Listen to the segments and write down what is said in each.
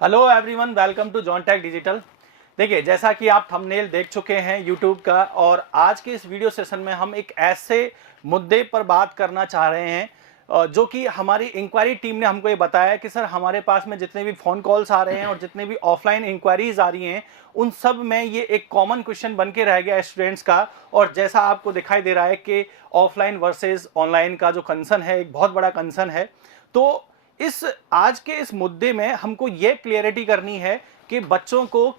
Hello everyone, welcome to Johntech digital. देखिए, जैसा कि आप थंबनेल देख चुके हैं यूट्यूब का, और आज के इस वीडियो सेशन में हम एक ऐसे मुद्दे पर बात करना चाह रहे हैं जो कि हमारी इंक्वायरी टीम ने हमको ये बताया कि सर हमारे पास में जितने भी फ़ोन कॉल्स आ रहे हैं और जितने भी ऑफलाइन इंक्वायरीज आ रही हैं, उन सब में ये एक कॉमन क्वेश्चन बन के रह गया है स्टूडेंट्स का। और जैसा आपको दिखाई दे रहा है कि ऑफलाइन वर्सेस ऑनलाइन का जो कंसर्न है, एक बहुत बड़ा कंसर्न है। तो इस आज के इस मुद्दे में हमको ये क्लियरिटी करनी है कि बच्चों को,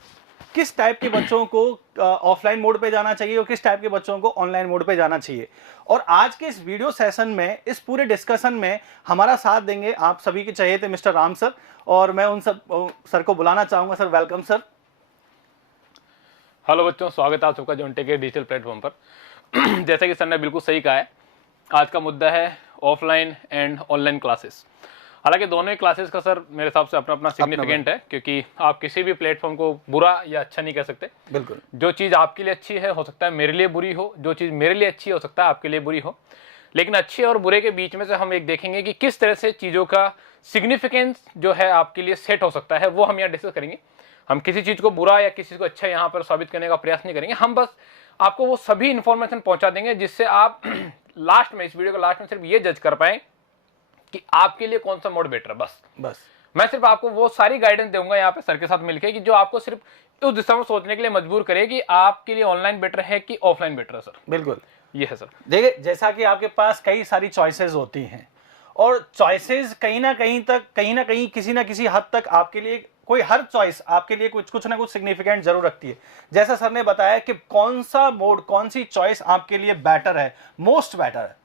किस टाइप के बच्चों को ऑफलाइन मोड पे जाना चाहिए और किस टाइप के बच्चों को ऑनलाइन मोड पे जाना चाहिए। और आज के इस वीडियो सेशन में, इस पूरे डिस्कशन में हमारा साथ देंगे आप सभी के चाहिए थे मिस्टर राम सर, और मैं उन सब सर को बुलाना चाहूंगा। Sir, welcome sir. हेलो बच्चों, स्वागत है आप सबका जॉनटेक के डिजिटल प्लेटफॉर्म पर। जैसा कि सर ने बिल्कुल सही कहा है, आज का मुद्दा है ऑफलाइन एंड ऑनलाइन क्लासेस। हालांकि दोनों ही क्लासेस का सर मेरे हिसाब से अपना अपना सिग्निफिकेंट है, क्योंकि आप किसी भी प्लेटफॉर्म को बुरा या अच्छा नहीं कह सकते। बिल्कुल, जो चीज़ आपके लिए अच्छी है हो सकता है मेरे लिए बुरी हो, जो चीज़ मेरे लिए अच्छी हो सकता है आपके लिए बुरी हो। लेकिन अच्छे और बुरे के बीच में से हम एक देखेंगे कि किस तरह से चीज़ों का सिग्निफिकेंस जो है आपके लिए सेट हो सकता है, वो हम यहाँ डिस्कस करेंगे। हम किसी चीज़ को बुरा या किसी को अच्छा यहाँ पर साबित करने का प्रयास नहीं करेंगे, हम बस आपको वो सभी इंफॉर्मेशन पहुँचा देंगे जिससे आप लास्ट में, इस वीडियो के लास्ट में सिर्फ ये जज कर पाएँ कि आपके लिए कौन सा मोड बेटर है। बस मैं सिर्फ आपको वो सारी गाइडेंस दूंगा यहाँ पे सर के साथ मिलकर, कि जो आपको सिर्फ उस दिशा में सोचने के लिए मजबूर करे कि आपके लिए ऑनलाइन बेटर है कि ऑफलाइन बेटर है। सर बिल्कुल, ये है सर। देखिए, जैसा कि आपके पास कई सारी चॉइसेस होती हैं, और चॉइसेस कहीं ना कहीं किसी ना किसी हद तक आपके लिए, कोई हर चॉइस आपके लिए कुछ ना कुछ सिग्निफिकेंट जरूर रखती है। जैसा सर ने बताया कि कौन सा मोड, कौन सी चॉइस आपके लिए बेटर है, मोस्ट बेटर है,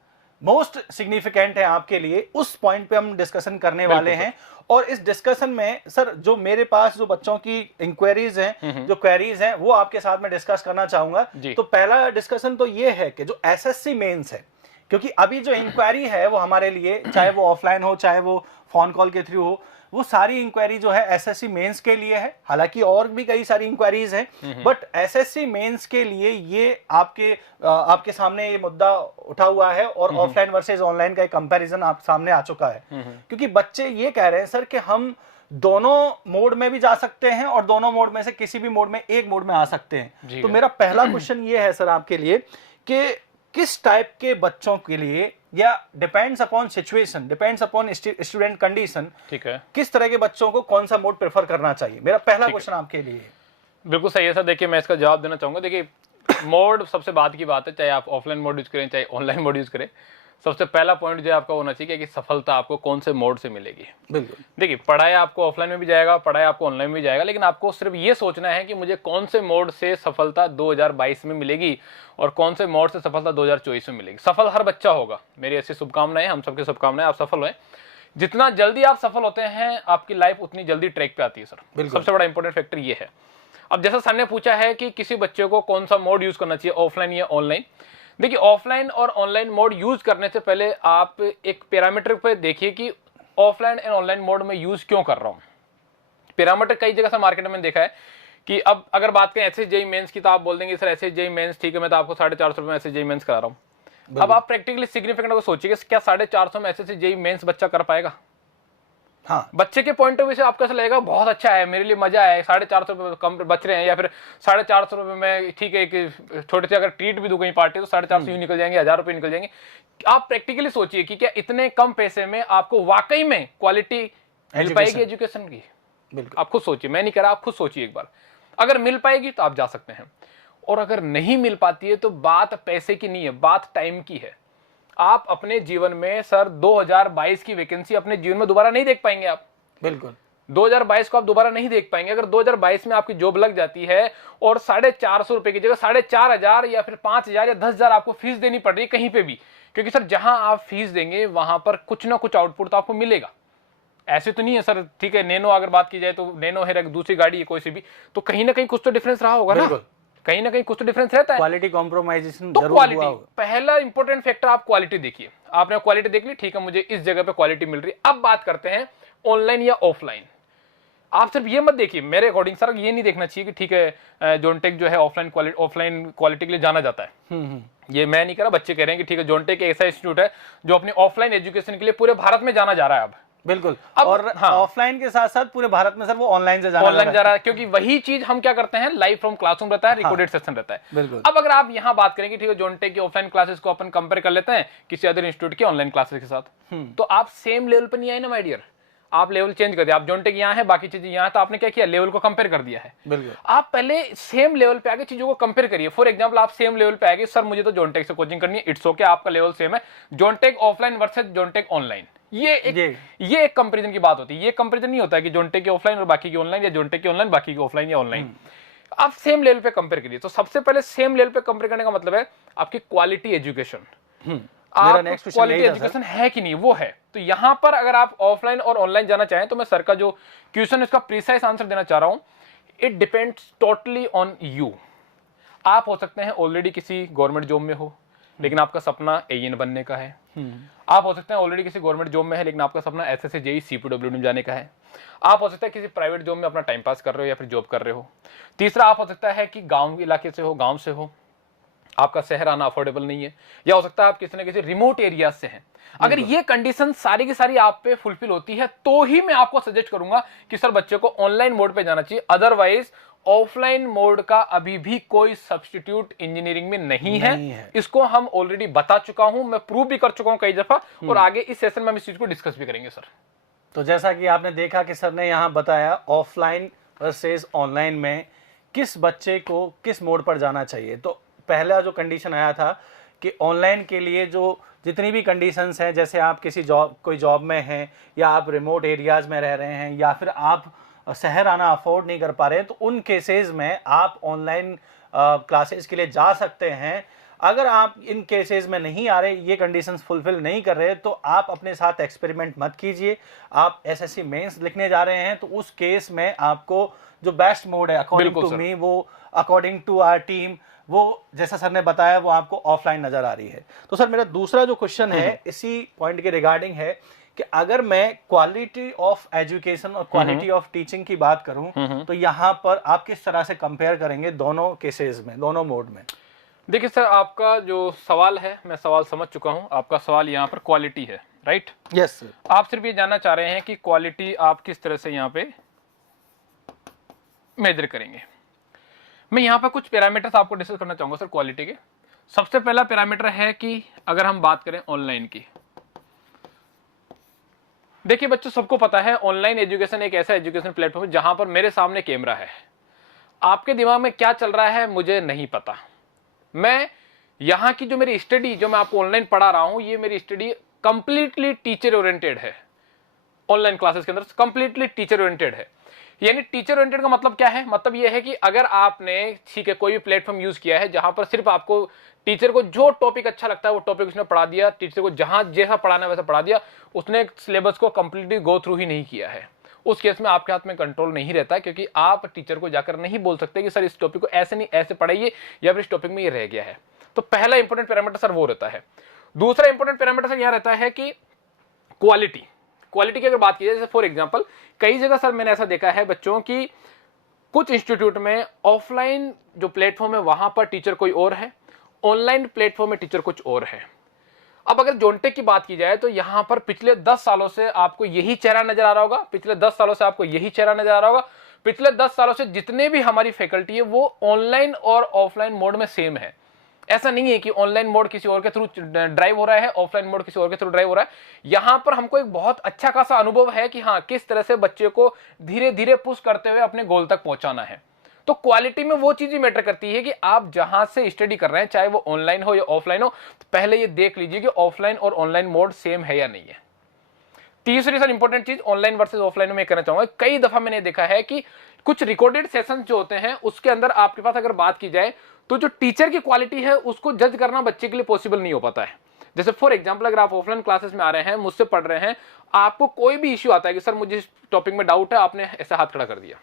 मोस्ट सिग्निफिकेंट है आपके लिए, उस पॉइंट पे हम डिस्कशन करने वाले हैं। और इस डिस्कशन में सर, जो मेरे पास जो बच्चों की इंक्वायरीज हैं, जो क्वेरीज हैं, वो आपके साथ में डिस्कस करना चाहूंगा। तो पहला डिस्कशन तो ये है कि जो एसएससी मेंस है, क्योंकि अभी जो इंक्वायरी है वो हमारे लिए, चाहे वो ऑफलाइन हो चाहे वो फोन कॉल के थ्रू हो, वो सारी इंक्वायरी जो है एसएससी मेंस के लिए है। हालांकि और भी कई सारी इंक्वायरीज हैं, बट एसएससी मेंस के लिए ये आपके सामने ये मुद्दा उठा हुआ है, और ऑफलाइन वर्सेस ऑनलाइन का एक कंपैरिजन आप सामने आ चुका है। क्योंकि बच्चे ये कह रहे हैं सर कि हम दोनों मोड में भी जा सकते हैं और दोनों मोड में से किसी भी मोड में, एक मोड में आ सकते हैं। तो मेरा पहला क्वेश्चन ये है सर आपके लिए कि किस टाइप के बच्चों के लिए, या depends upon situation, depends upon student condition, ठीक है, किस तरह के बच्चों को कौन सा मोड प्रेफर करना चाहिए। मेरा पहला क्वेश्चन आपके लिए। बिल्कुल सही है सर। देखिए, मैं इसका जवाब देना चाहूंगा। देखिए, मोड सबसे बात की बात है, चाहे आप ऑफलाइन मोड यूज करें चाहे ऑनलाइन मोड यूज करें। सबसे पहला पॉइंट जो आपका होना चाहिए कि सफलता आपको कौन से मोड से मिलेगी। बिल्कुल, देखिए, पढ़ाई आपको ऑफलाइन में भी जाएगा, पढ़ाई आपको ऑनलाइन में भी जाएगा, लेकिन आपको सिर्फ ये सोचना है कि मुझे कौन से मोड से सफलता 2022 में मिलेगी और कौन से मोड से सफलता 2024 में मिलेगी। सफल हर बच्चा होगा, मेरी ऐसी शुभकामनाएं, हम सबकी शुभकामनाएं, आप सफल हुए। जितना जल्दी आप सफल होते हैं, आपकी लाइफ उतनी जल्दी ट्रैक पे आती है सर। सबसे बड़ा इंपॉर्टेंट फैक्टर ये है। अब जैसा सर ने पूछा है कि किसी बच्चे को कौन सा मोड यूज करना चाहिए, ऑफलाइन या ऑनलाइन। देखिए, ऑफलाइन और ऑनलाइन मोड यूज करने से पहले आप एक पैरामीटर पे देखिए कि ऑफलाइन एंड ऑनलाइन मोड में यूज क्यों कर रहा हूं। पैरामीटर कई जगह से मार्केट में देखा है कि अब अगर बात करें एसएसजेई मेंस की, तो आप बोल देंगे सर एसएसजेई मेंस ठीक है, मैं तो आपको 450 रुपये में एसएसजेई मेंस करा रहा हूं। अब आप प्रैक्टिकली सिग्निफिकेंट को सोचिए, क्या 450 में एसएसजेई मेंस बच्चा कर पाएगा? हाँ, बच्चे के पॉइंट ऑफ व्यू से आपको ऐसा लगेगा बहुत अच्छा है, मेरे लिए मजा है, 450 रुपये कम बच रहे हैं, या फिर 450 रुपये में ठीक है कि छोटे से अगर ट्रीट भी दूं कहीं पार्टी तो 450 यूं निकल जाएंगे, 1000 रुपये निकल जाएंगे। आप प्रैक्टिकली सोचिए कि क्या इतने कम पैसे में आपको वाकई में क्वालिटी मिल पाएगी एजुकेशन की। बिल्कुल, आप खुद सोचिए, मैं नहीं कह रहा, आप खुद सोचिए एक बार। अगर मिल पाएगी तो आप जा सकते हैं, और अगर नहीं मिल पाती है तो बात पैसे की नहीं है, बात टाइम की है। आप अपने जीवन में सर 2022 की वैकेंसी अपने जीवन में दोबारा नहीं देख पाएंगे आप। बिल्कुल, 2022 को आप दोबारा नहीं देख पाएंगे। अगर 2022 में आपकी जॉब लग जाती है और 450 रुपए की जगह 4500 या फिर 5000 या 10,000 आपको फीस देनी पड़ रही है कहीं पे भी, क्योंकि सर जहां आप फीस देंगे वहां पर कुछ ना कुछ आउटपुट तो आपको मिलेगा। ऐसे तो नहीं है सर, ठीक है, नैनो अगर बात की जाए तो नैनो है, दूसरी गाड़ी है कोई सी भी, तो कहीं ना कहीं कुछ तो डिफरेंस रहा होगा ना, कहीं ना कहीं कुछ तो डिफरेंस रहता है। क्वालिटी कॉम्प्रोमाइजेशन तो जरूर क्वालिटी हुआ होगा। पहला इंपॉर्टेंट फैक्टर, आप क्वालिटी देखिए। आपने क्वालिटी देख ली, ठीक है, मुझे इस जगह पे क्वालिटी मिल रही है। अब बात करते हैं ऑनलाइन या ऑफलाइन। आप सिर्फ ये मत देखिए, मेरे अकॉर्डिंग सर ये नहीं देखना चाहिए कि ठीक है जॉनटेक जो है ऑफलाइन क्वालिटी के लिए जाना जाता है। ये मैं नहीं कह रहा, बच्चे कह रहे हैं कि ठीक है जॉनटेक ऐसा इंस्टीट्यूट है जो अपनी ऑफलाइन एजुकेशन के लिए पूरे भारत में जाना जा रहा है अब। बिल्कुल। अब और हाँ, ऑफलाइन के साथ साथ पूरे भारत में सर वो ऑनलाइन से जाना ऑनलाइन जा रहा है, क्योंकि वही चीज हम क्या करते हैं, लाइव फ्रॉम क्लासरूम रहता है, रिकॉर्डेड सेशन रहता है। बिल्कुल। अब अगर आप यहाँ बात करेंगे, ठीक है, जोनटेक की ऑफलाइन क्लासेस को अपन कंपेयर कर लेते हैं किसी अदर इंस्टीट्यूट की ऑनलाइन क्लासेस के साथ, तो आप सेम लेवल पर नहीं आए ना माय डियर। आप लेवल चेंज कर दिया, आप जोनटेक यहाँ है, बाकी चीजें यहाँ है, तो आपने क्या किया, लेवल को कंपेयर कर दिया है। बिल्कुल। आप पहले सेम लेवल पे आके चीजों को कंपेयर करिए। फॉर एग्जांपल, आप सेम लेवल पे आगे, सर मुझे तो जोनटेक से कोचिंग करनी है, इट्स ओके, आपका लेवल सेम है, जोनटेक ऑफलाइन वर्सेस जोनटेक ऑनलाइन, ये एक कंपैरिजन की बात होती है। ये कंपैरिजन नहीं होता है कि जोनटेक की ऑफलाइन और बाकी की ऑनलाइन, या जोनटेक की ऑनलाइन बाकी की ऑफलाइन या ऑनलाइन। आप सेम लेवल पे कंपेयर करिए। तो सबसे पहले सेम लेवल पे कंपेयर करने का मतलब है आपकी क्वालिटी एजुकेशन, आप क्वालिटी एजुकेशन है कि नहीं, वो है। तो यहां पर अगर आप ऑफलाइन और ऑनलाइन जाना चाहें, तो मैं सर का जो क्वेश्चन है उसका प्रिसाइज आंसर देना चाह रहा हूं। It depends totally on you. आप हो सकते हैं ऑलरेडी किसी गवर्नमेंट जॉब में हो, लेकिन आपका सपना एएन बनने का है। आप हो सकते हैं ऑलरेडी किसी गवर्नमेंट जॉब में है, लेकिन आपका सपना एसएससी जेईई सीपीडब्ल्यूडी में जाने का है। आप हो सकता है किसी प्राइवेट जॉब में अपना टाइम पास कर रहे हो या फिर जॉब कर रहे हो। तीसरा, आप हो सकता है कि गांव इलाके से हो, गांव से हो, आपका शहर आना अफोर्डेबल नहीं है, या हो सकता है आप किसी न किसी रिमोट एरिया से हैं। अगर ये कंडीशन सारी की सारी आप पे फुलफिल होती है, तो ही मैं आपको सजेस्ट करूंगा कि सर बच्चे को ऑनलाइन मोड पे जाना चाहिए। अदरवाइज ऑफलाइन मोड का अभी भी कोई सब्स्टिट्यूट इंजीनियरिंग में नहीं है। इसको हम ऑलरेडी बता चुका हूं, मैं प्रूव भी कर चुका हूं कई दफा, और आगे इस सेशन में हम इस चीज को डिस्कस भी करेंगे सर। तो जैसा कि आपने देखा कि सर ने यहाँ बताया ऑफलाइन वर्सेस ऑनलाइन में किस बच्चे को किस मोड पर जाना चाहिए। तो पहला जो कंडीशन आया था कि ऑनलाइन के लिए जो जितनी भी कंडीशंस हैं, जैसे आप किसी कोई जॉब में हैं, या आप रिमोट एरियाज़ में रह रहे हैं, या फिर आप शहर आना अफोर्ड नहीं कर पा रहे हैं, तो उन केसेस में आप ऑनलाइन क्लासेस के लिए जा सकते हैं। अगर आप इन केसेस में नहीं आ रहे, ये कंडीशंस फुलफिल नहीं कर रहे, तो आप अपने साथ एक्सपेरिमेंट मत कीजिए। आप एसएससी मेंस लिखने जा रहे हैं, तो उस केस में आपको जो बेस्ट मोड है अकॉर्डिंग टू मी, वो अकॉर्डिंग टू आवर टीम, वो जैसा सर ने बताया वो आपको ऑफलाइन नजर आ रही है। तो सर मेरा दूसरा जो क्वेश्चन है इसी पॉइंट के रिगार्डिंग है कि अगर मैं क्वालिटी ऑफ एजुकेशन और क्वालिटी ऑफ टीचिंग की बात करूं, तो यहाँ पर आप किस तरह से कंपेयर करेंगे दोनों केसेस में, दोनों मोड में? देखिए सर, आपका जो सवाल है, मैं सवाल समझ चुका हूं। आपका सवाल यहाँ पर क्वालिटी है, राइट? Yes sir. आप सिर्फ ये जानना चाह रहे हैं कि क्वालिटी आप किस तरह से यहाँ पे मेजर करेंगे। मैं यहाँ पर कुछ पैरामीटर्स आपको डिस्कस करना चाहूंगा सर क्वालिटी के। सबसे पहला पैरामीटर है कि अगर हम बात करें ऑनलाइन की, देखिए बच्चों, सबको पता है ऑनलाइन एजुकेशन एक ऐसा एजुकेशन प्लेटफॉर्म है जहां पर मेरे सामने कैमरा है। आपके दिमाग में क्या चल रहा है मुझे नहीं पता। मैं यहाँ की जो मेरी स्टडी, जो मैं आपको ऑनलाइन पढ़ा रहा हूं, ये मेरी स्टडी कंप्लीटली टीचर ओरिएंटेड है। ऑनलाइन क्लासेस के अंदर कंप्लीटली टीचर ओरिएंटेड है। यानी टीचर ओरिएंटेड का मतलब क्या है? मतलब ये है कि अगर आपने, ठीक है, कोई भी प्लेटफॉर्म यूज किया है जहां पर सिर्फ आपको टीचर को जो टॉपिक अच्छा लगता है वो टॉपिक उसने पढ़ा दिया, टीचर को जहां जैसा पढ़ाना है वैसा पढ़ा दिया, उसने सिलेबस को कंप्लीटली गो थ्रू ही नहीं किया है, उस केस में आपके हाथ में कंट्रोल नहीं रहता, क्योंकि आप टीचर को जाकर नहीं बोल सकते कि सर इस टॉपिक को ऐसे नहीं ऐसे पढ़ाइए, या फिर इस टॉपिक में ये रह गया है। तो पहला इंपॉर्टेंट पैरामीटर सर वो रहता है। दूसरा इंपॉर्टेंट पैरामीटर सर यह रहता है कि क्वालिटी। क्वालिटी की अगर बात की जाए, जैसे फॉर एग्जांपल कई जगह सर मैंने ऐसा देखा है बच्चों की, कुछ इंस्टीट्यूट में ऑफलाइन जो प्लेटफॉर्म है वहां पर टीचर कोई और है, ऑनलाइन प्लेटफॉर्म में टीचर कुछ और है। अब अगर जोनटेक की बात की जाए तो यहां पर पिछले 10 सालों से आपको यही चेहरा नजर आ रहा होगा, पिछले 10 सालों से आपको यही चेहरा नजर आ रहा होगा। पिछले 10 सालों से जितने भी हमारी फैकल्टी है वो ऑनलाइन और ऑफलाइन मोड में सेम है। ऐसा नहीं है कि ऑनलाइन मोड किसी और के थ्रू ड्राइव हो रहा है, ऑफलाइन मोड किसी और के थ्रू ड्राइव हो रहा है। यहां पर हमको एक बहुत अच्छा खासा अनुभव है कि हाँ, किस तरह से बच्चे को धीरे धीरे पुश करते हुए अपने गोल तक पहुंचाना है। तो क्वालिटी में वो चीज ही मैटर करती है कि आप जहां से स्टडी कर रहे हैं, चाहे वो ऑनलाइन हो या ऑफलाइन हो, तो पहले ये देख लीजिए कि ऑफलाइन और ऑनलाइन मोड सेम है या नहीं है। तीसरी सर इंपॉर्टेंट चीज ऑनलाइन वर्सेस ऑफलाइन में कहना चाहूंगा, कई दफा मैंने देखा है कि कुछ रिकॉर्डेड सेशन जो होते हैं उसके अंदर आपके पास अगर बात की जाए तो जो टीचर की क्वालिटी है उसको जज करना बच्चे के लिए पॉसिबल नहीं हो पाता है। जैसे फॉर एग्जांपल अगर आप ऑफलाइन क्लासेस में आ रहे हैं, मुझसे पढ़ रहे हैं, आपको कोई भी इश्यू आता है कि सर मुझे इस टॉपिक में डाउट है, आपने ऐसा हाथ खड़ा कर दिया,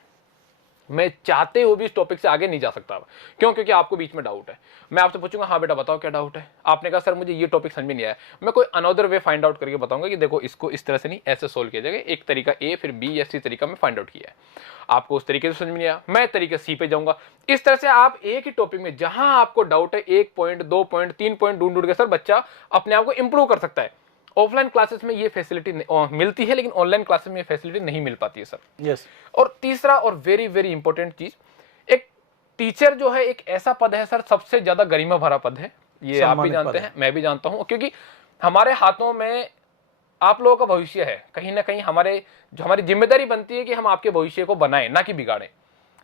मैं चाहते हुए भी इस टॉपिक से आगे नहीं जा सकता। क्यों? क्योंकि आपको बीच में डाउट है। मैं आपसे पूछूंगा हाँ बेटा बताओ क्या डाउट है, आपने कहा सर मुझे ये टॉपिक समझ में नहीं आया, मैं कोई अनदर वे फाइंड आउट करके बताऊंगा कि देखो इसको इस तरह से नहीं ऐसे सोल्व किया जाएगा, एक तरीका ए फिर बी या सी तरीका में फाइंड आउट किया है, आपको उस तरीके से समझ में नहीं आया, मैं तरीके सी पे जाऊंगा। इस तरह से आप एक ही टॉपिक में जहां आपको डाउट है 1 पॉइंट 2 पॉइंट 3 पॉइंट ढूंढ ढूंढ के सर बच्चा अपने आप को इंप्रूव कर सकता है। ऑफलाइन क्लासेस में ये फैसिलिटी मिलती है, लेकिन ऑनलाइन क्लासेस में ये फैसिलिटी नहीं मिल पाती है सर। यस। और तीसरा और वेरी वेरी इंपॉर्टेंट चीज, एक टीचर जो है एक ऐसा पद है सर, सबसे ज्यादा गरिमा भरा पद है, ये आप भी जानते हैं, मैं भी जानता हूं, क्योंकि हमारे हाथों में आप लोगों का भविष्य है। कहीं ना कहीं हमारी जिम्मेदारी बनती है कि हम आपके भविष्य को बनाएं, ना कि बिगाड़ें।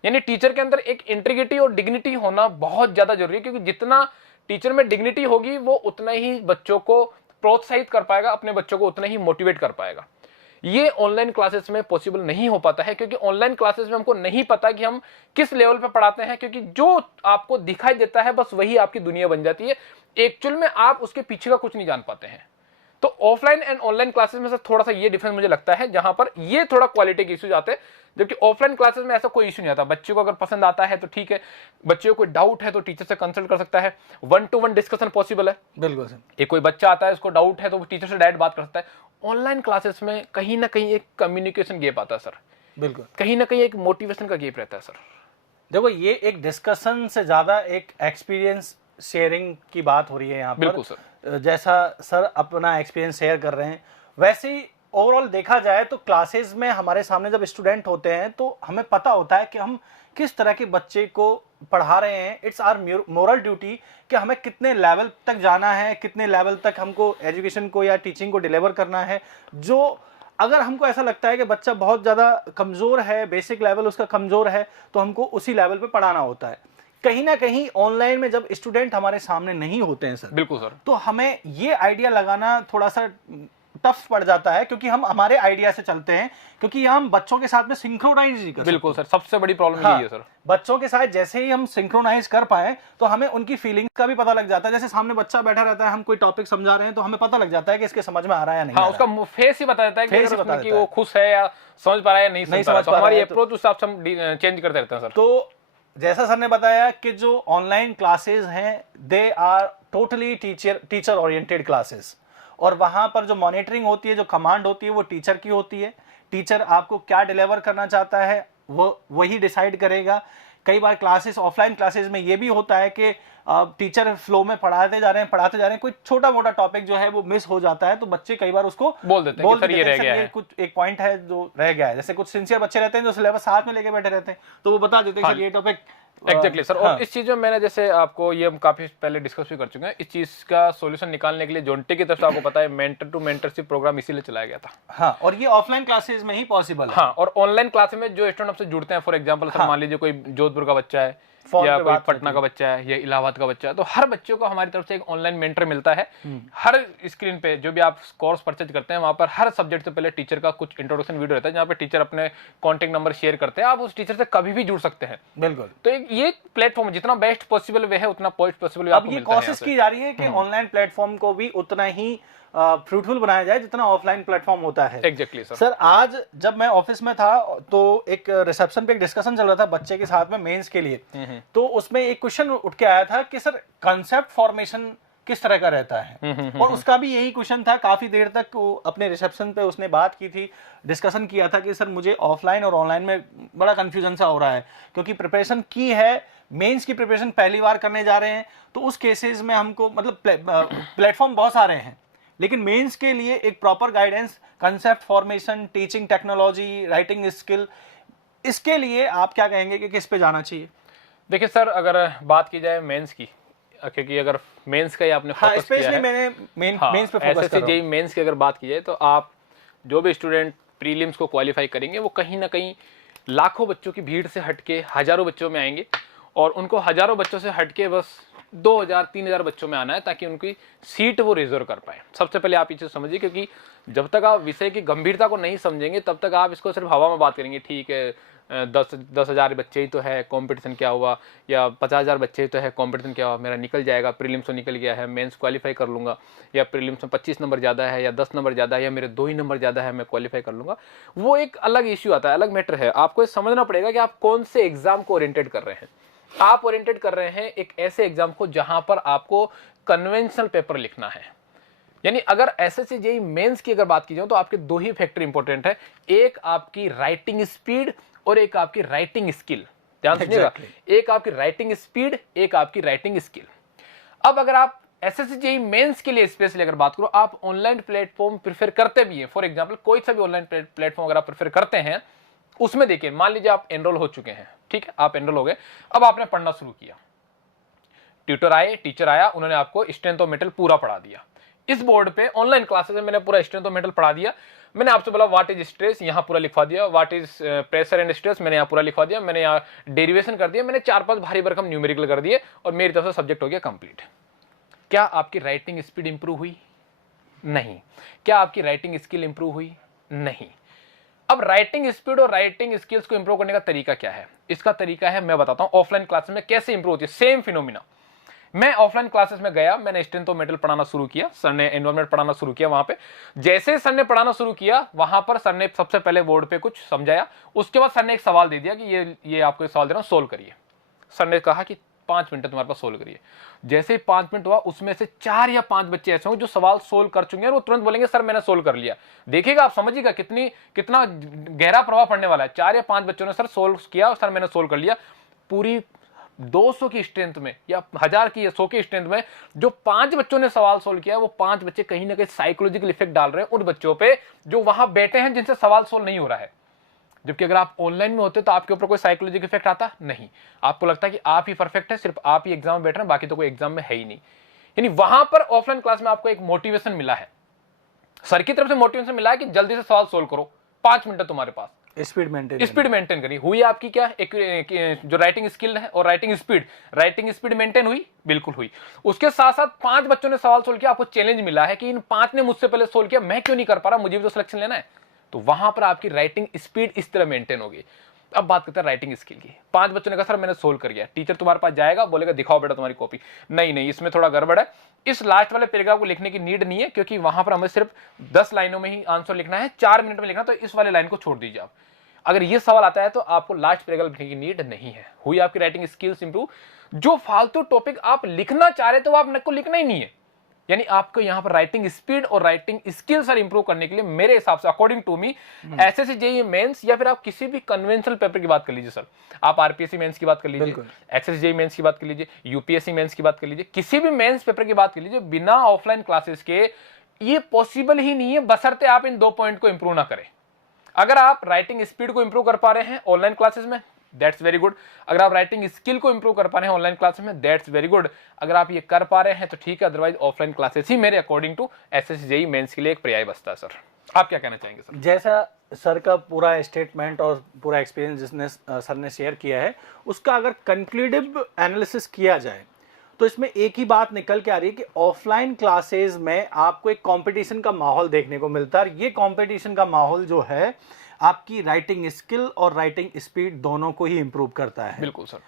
यानी टीचर के अंदर एक इंटीग्रिटी और डिग्निटी होना बहुत ज्यादा जरूरी है, क्योंकि जितना टीचर में डिग्निटी होगी वो उतना ही बच्चों को प्रोत्साहित कर पाएगा, अपने बच्चों को उतना ही मोटिवेट कर पाएगा। ये ऑनलाइन क्लासेस में पॉसिबल नहीं हो पाता है, क्योंकि ऑनलाइन क्लासेस में हमको नहीं पता कि हम किस लेवल पे पढ़ाते हैं, क्योंकि जो आपको दिखाई देता है बस वही आपकी दुनिया बन जाती है। एक्चुअल में आप उसके पीछे का कुछ नहीं जान पाते हैं। तो ऑफलाइन एंड ऑनलाइन क्लासेस में से थोड़ा सा ये डिफरेंस मुझे लगता है, जहां पर ये थोड़ा क्वालिटी के इश्यूज आते हैं, जबकि ऑफलाइन क्लासेस में ऐसा कोई इशू नहीं आता। बच्चे को अगर पसंद आता है तो ठीक है, बच्चे को कोई डाउट है तो टीचर से कंसल्ट कर सकता है, 1-to-1 डिस्कशन पॉसिबल है। बिल्कुल सर। एक कोई बच्चा आता है, उसको डाउट है तो वो टीचर से डायरेक्ट बात कर सकता है। ऑनलाइन क्लासेस में कहीं ना कहीं एक कम्युनिकेशन गैप आता है सर, बिल्कुल, कहीं ना कहीं एक मोटिवेशन का गैप रहता है सर। देखो ये एक डिस्कशन से ज्यादा एक एक्सपीरियंस शेयरिंग की बात हो रही है यहाँ पर। बिल्कुल सर। जैसा सर अपना एक्सपीरियंस शेयर कर रहे हैं, वैसे ही ओवरऑल देखा जाए तो क्लासेस में हमारे सामने जब स्टूडेंट होते हैं तो हमें पता होता है कि हम किस तरह के बच्चे को पढ़ा रहे हैं। इट्स आवर मोरल ड्यूटी कि हमें कितने लेवल तक जाना है, कितने लेवल तक हमको एजुकेशन को या टीचिंग को डिलीवर करना है। जो अगर हमको ऐसा लगता है कि बच्चा बहुत ज़्यादा कमज़ोर है, बेसिक लेवल उसका कमज़ोर है, तो हमको उसी लेवल पे पढ़ाना होता है। कहीं ना कहीं ऑनलाइन में जब स्टूडेंट हमारे सामने नहीं होते हैं सर, बिल्कुल सर, तो हमें ये आइडिया लगाना थोड़ा सा टफ पड़ जाता है, क्योंकि हम हमारे आइडिया से चलते हैं, क्योंकि हम बच्चों के साथ में सिंक्रोनाइज नहीं कर सकते। बिल्कुल सर, सबसे बड़ी प्रॉब्लम हाँ, यही है सर। बच्चों के साथ जैसे ही हम सिंक्रोनाइज कर पाए तो हमें उनकी फीलिंग्स का भी पता लग जाता है। जैसे सामने बच्चा बैठा रहता है, हम कोई टॉपिक समझा रहे हैं तो हमें पता लग जाता है कि इसके समझ में आ रहा है या नहीं। हाँ, उसका फेस ही बता देता है फेस ही बता कि देता वो है। खुश है या समझ पा रहा है या नहीं समझ पा रहा है। तो पा रहा हमारी है, अप्रोच उस हिसाब से हम चेंज करते रहते हैं सर। तो जैसा सर ने बताया कि जो ऑनलाइन क्लासेस हैं they are totally teacher oriented classes, और वहां पर जो मॉनिटरिंग होती है, जो कमांड होती है, वो टीचर की होती है। टीचर आपको क्या डिलीवर करना चाहता है वो वही डिसाइड करेगा। कई बार क्लासेस, ऑफलाइन क्लासेस में ये भी होता है कि टीचर फ्लो में पढ़ाते जा रहे हैं, कोई छोटा मोटा टॉपिक जो है वो मिस हो जाता है, तो बच्चे कई बार उसको बोल देते हैं कि सर ये रह गया है, कुछ एक पॉइंट है जो रह गया है। जैसे कुछ सिंसियर बच्चे रहते हैं जो सिलेबस साथ में लेके बैठे रहते हैं, तो वो बता देते हैं सर ये टॉपिक एग्जैक्टली सर। हाँ। और इस चीज में मैंने, जैसे आपको ये हम काफी पहले डिस्कस भी कर चुके हैं, इस चीज का सॉल्यूशन निकालने के लिए जोंटे की तरफ से आपको पता है मेंटर टू मेंटरशिप प्रोग्राम इसीलिए चलाया गया था। हाँ, और ये ऑफलाइन क्लासेस में ही पॉसिबल है। हाँ, और ऑनलाइन क्लास में जो स्टूडेंट आपसे जुड़ते हैं, फॉर एग्जांपल सर मान लीजिए कोई जोधपुर का बच्चा है या कोई पटना का बच्चा है या इलाहाबाद का बच्चा है, तो हर बच्चों को हमारी तरफ से एक ऑनलाइन मेंटर मिलता है। हर स्क्रीन पे जो भी आप कोर्स परचेज करते हैं, वहां पर हर सब्जेक्ट से पहले टीचर का कुछ इंट्रोडक्शन वीडियो रहता है, जहाँ पे टीचर अपने कॉन्टेक्ट नंबर शेयर करते हैं। आप उस टीचर से कभी भी जुड़ सकते हैं। बिल्कुल। तो ये प्लेटफॉर्म जितना बेस्ट पॉसिबल वे है, उतना बेस्ट पॉसिबल अब ये कोशिश की जा रही है कि ऑनलाइन प्लेटफॉर्म को भी उतना ही फ्रूटफुल बनाया जाए जितना ऑफलाइन प्लेटफॉर्म होता है। Exactly sir. सर आज जब मैं ऑफिस में था तो एक रिसेप्शन पे एक डिस्कशन चल रहा था बच्चे के साथ में मेंस के लिए, तो उसमें एक क्वेश्चन उठ के आया था कि सर कंसेप्ट फॉर्मेशन किस तरह का रहता है, और उसका भी यही क्वेश्चन था। काफी देर तक वो अपने रिसेप्शन पे उसने बात की थी, डिस्कशन किया था कि सर मुझे ऑफलाइन और ऑनलाइन में बड़ा कंफ्यूजन सा हो रहा है, क्योंकि प्रिपरेशन की है, मेंस की प्रिपरेशन पहली बार करने जा रहे हैं, तो उस केसेस में हमको मतलब प्लेटफॉर्म बहुत सारे हैं, लेकिन मेंस के लिए एक proper guidance, concept formation, teaching technology, writing skill, इसके लिए आप क्या कहेंगे कि किस पे जाना चाहिए? देखिए सर, अगर बात की जाए मेंस की, क्योंकि अगर मेंस का ही आपने फोकस किया है, मैंने मेंस पे फोकस कर रहा हूं। मेंस की अगर बात की जाए तो आप जो भी स्टूडेंट प्रीलिम्स को क्वालिफाई करेंगे वो कहीं ना कहीं लाखों बच्चों की भीड़ से हटके हजारों बच्चों में आएंगे, और उनको हजारों बच्चों से हटके बस 2000-3000 बच्चों में आना है, ताकि उनकी सीट वो रिजर्व कर पाए। सबसे पहले आप ये चीज समझिए, क्योंकि जब तक आप विषय की गंभीरता को नहीं समझेंगे तब तक आप इसको सिर्फ हवा में बात करेंगे। ठीक है, 10,000 बच्चे ही तो है, कंपटीशन क्या हुआ, या 50,000 बच्चे ही तो है, कंपटीशन क्या हुआ, मेरा निकल जाएगा, प्रीलिम्स तो निकल गया है, मेंस क्वालिफाई कर लूंगा, या प्रीलिम्स में 25 नंबर ज़्यादा है या 10 नंबर ज़्यादा है या मेरे 2 ही नंबर ज़्यादा है, मैं क्वालिफाई कर लूंगा। वो एक अलग इश्यू आता है, अलग मैटर है। आपको ये समझना पड़ेगा कि आप कौन से एग्जाम को ओरिएंटेड कर रहे हैं। आप ओरिएंटेड कर रहे हैं एक ऐसे एग्जाम को जहां पर आपको कन्वेंशनल पेपर लिखना है। यानी अगर एसएससी जेईई मेंस की अगर बात की जाए तो आपके 2 ही फैक्टर इंपॉर्टेंट है, एक आपकी राइटिंग स्पीड और एक आपकी राइटिंग स्किल। ध्यान सुनिएगा, एक आपकी राइटिंग स्पीड, एक आपकी राइटिंग स्किल। अब अगर आप एसएससी जेईई मेंस के लिए स्पेशली अगर बात करो, आप ऑनलाइन प्लेटफॉर्म प्रेफर करते भी हैं, फॉर एग्जांपल कोई सा भी ऑनलाइन प्लेटफॉर्म अगर आप प्रेफर करते हैं, उसमें देखिए मान लीजिए आप एनरोल हो चुके हैं, ठीक है, आप एनरोल हो गए, अब आपने पढ़ना शुरू किया, ट्यूटर आए, टीचर आया, उन्होंने आपको स्ट्रेंथ ऑफ मेटल पूरा पढ़ा दिया। इस बोर्ड पे ऑनलाइन क्लासेस में मैंने पूरा स्ट्रेंथ ऑफ मेटल पढ़ा दिया, मैंने आपसे बोला व्हाट इज स्ट्रेस, यहाँ पूरा लिखवा दिया, what is pressure and stress, मैंने यहाँ पूरा लिखवा दिया, मैंने यहाँ डेरिवेशन कर दिया, मैंने 4-5 भारी भरकम न्यूमेरिकल कर दिए और मेरी तरफ से सब्जेक्ट हो गया कंप्लीट। क्या आपकी राइटिंग स्पीड इंप्रूव हुई? नहीं। क्या आपकी राइटिंग स्किल इंप्रूव हुई? नहीं। अब राइटिंग स्पीड और राइटिंग स्किल्स को इंप्रूव करने का तरीका क्या है? इसका तरीका है, मैं बताता हूं ऑफलाइन क्लासेस में कैसे इंप्रूव होती है। सेम फिनोमिना, मैं ऑफलाइन क्लासेस में गया, मैंने स्ट्रेंथ ऑफ मेटल पढ़ाना शुरू किया, सर ने एनवायरमेंट पढ़ाना शुरू किया। वहां पे जैसे सर ने पढ़ाना शुरू किया, वहां पर सर ने सबसे पहले बोर्ड पे कुछ समझाया, उसके बाद सर ने एक सवाल दे दिया कि ये आपको एक सवाल दे रहा हूं, सोल्व करिए। सर ने कहा कि 5 मिनट तुम्हारे पास सोल्व करिए। जैसे ही 5 मिनट हुआ, उसमें से 4 या 5 बच्चे ऐसे होंगे जो सवाल सोल्व कर चुके हैं, वो तुरंत बोलेंगे सर मैंने सोल्व कर लिया। देखिएगा, आप समझिएगा कितना गहरा प्रभाव पड़ने वाला है। 4 या 5 बच्चों ने सर सोल्व किया, सर मैंने सोल्व कर लिया। पूरी 200 की स्ट्रेंथ में या 1000 की या 100 की स्ट्रेंथ में जो 5 बच्चों ने सवाल सोल्व किया, वो 5 बच्चे कहीं ना कहीं साइकोलॉजिकल इफेक्ट डाल रहे हैं उन बच्चों पे जो वहां बैठे हैं जिनसे सवाल सोल्व नहीं हो रहा है। जबकि अगर आप ऑनलाइन में होते तो आपके ऊपर कोई साइकोलॉजिकल इफेक्ट आता नहीं, आपको लगता है कि आप ही परफेक्ट है, सिर्फ आप ही एग्जाम में बैठ रहे हैं, बाकी तो कोई एग्जाम में है ही नहीं। यानी वहां पर ऑफलाइन क्लास में आपको एक मोटिवेशन मिला है, सर की तरफ से मोटिवेशन मिला है कि जल्दी से सवाल सोल्व करो, 5 मिनट है तुम्हारे पास, स्पीड मेंटेन करी। हुई आपकी क्या एक जो राइटिंग स्किल है और राइटिंग स्पीड मेंटेन हुई, बिल्कुल हुई। उसके साथ साथ 5 बच्चों ने सवाल सोल्व किया, आपको चैलेंज मिला है कि इन 5 ने मुझसे पहले सोल्व किया, मैं क्यों नहीं कर पा रहा, मुझे भी तो सिलेक्शन लेना है। तो वहां पर आपकी राइटिंग स्पीड इस तरह मेंटेन होगी। अब बात करते हैं राइटिंग स्किल की। 5 बच्चों ने कहा सर मैंने सोल्व कर लिया। टीचर तुम्हारे पास जाएगा, बोलेगा दिखाओ बेटा तुम्हारी कॉपी। नहीं, इसमें थोड़ा गड़बड़ है, इस लास्ट वाले पैराग्राफ को लिखने की नीड नहीं है, क्योंकि वहां पर हमें सिर्फ 10 लाइनों में ही आंसर लिखना है, 4 मिनट में लिखना, तो इस वाले लाइन को छोड़ दीजिए आप। अगर ये सवाल आता है तो आपको लास्ट पैराग्राफ लिखने की नीड नहीं है। हुई आपकी राइटिंग स्किल्स इंप्रूव। जो फालतू टॉपिक आप लिखना चाह रहे थे वो आपको लिखना ही नहीं है। यानी आपको यहां पर राइटिंग स्पीड और राइटिंग स्किल्स और इंप्रूव करने के लिए मेरे हिसाब से according to me SSC JEE mains या फिर आप किसी भी कन्वेंशनल पेपर की बात कर लीजिए, सर आप आरपीएससी मेंस की बात कर लीजिए, एसएससी जेईई मेंस की बात कर लीजिए, यूपीएससी मेंस की बात कर लीजिए, किसी भी मेंस पेपर की बात कर लीजिए, बिना ऑफलाइन क्लासेस के ये पॉसिबल ही नहीं है, बशर्ते आप इन 2 पॉइंट को इंप्रूव ना करें। अगर आप राइटिंग स्पीड को इंप्रूव कर पा रहे हैं ऑनलाइन क्लासेस में, दैट्स वेरी गुड। अगर आप राइटिंग स्किल को इंप्रूव कर पा रहे हैं ऑनलाइन क्लासेस में, दैट्स वेरी गुड। अगर आप ये कर पा रहे हैं तो ठीक है, अदरवाइज ऑफलाइन क्लासेस ही मेरे according to SSC JEE mains के लिए एक पर्याय बसता है। सर आप क्या कहना चाहेंगे? सर जैसा सर का पूरा स्टेटमेंट और पूरा एक्सपीरियंस जिसने सर ने शेयर किया है, उसका अगर कंक्लूडिव एनालिसिस किया जाए तो इसमें एक ही बात निकल के आ रही है कि ऑफलाइन क्लासेस में आपको एक कंपटीशन का माहौल देखने को मिलता है। ये कंपटीशन का माहौल जो है आपकी राइटिंग स्किल और राइटिंग स्पीड दोनों को ही इंप्रूव करता है। बिल्कुल सर।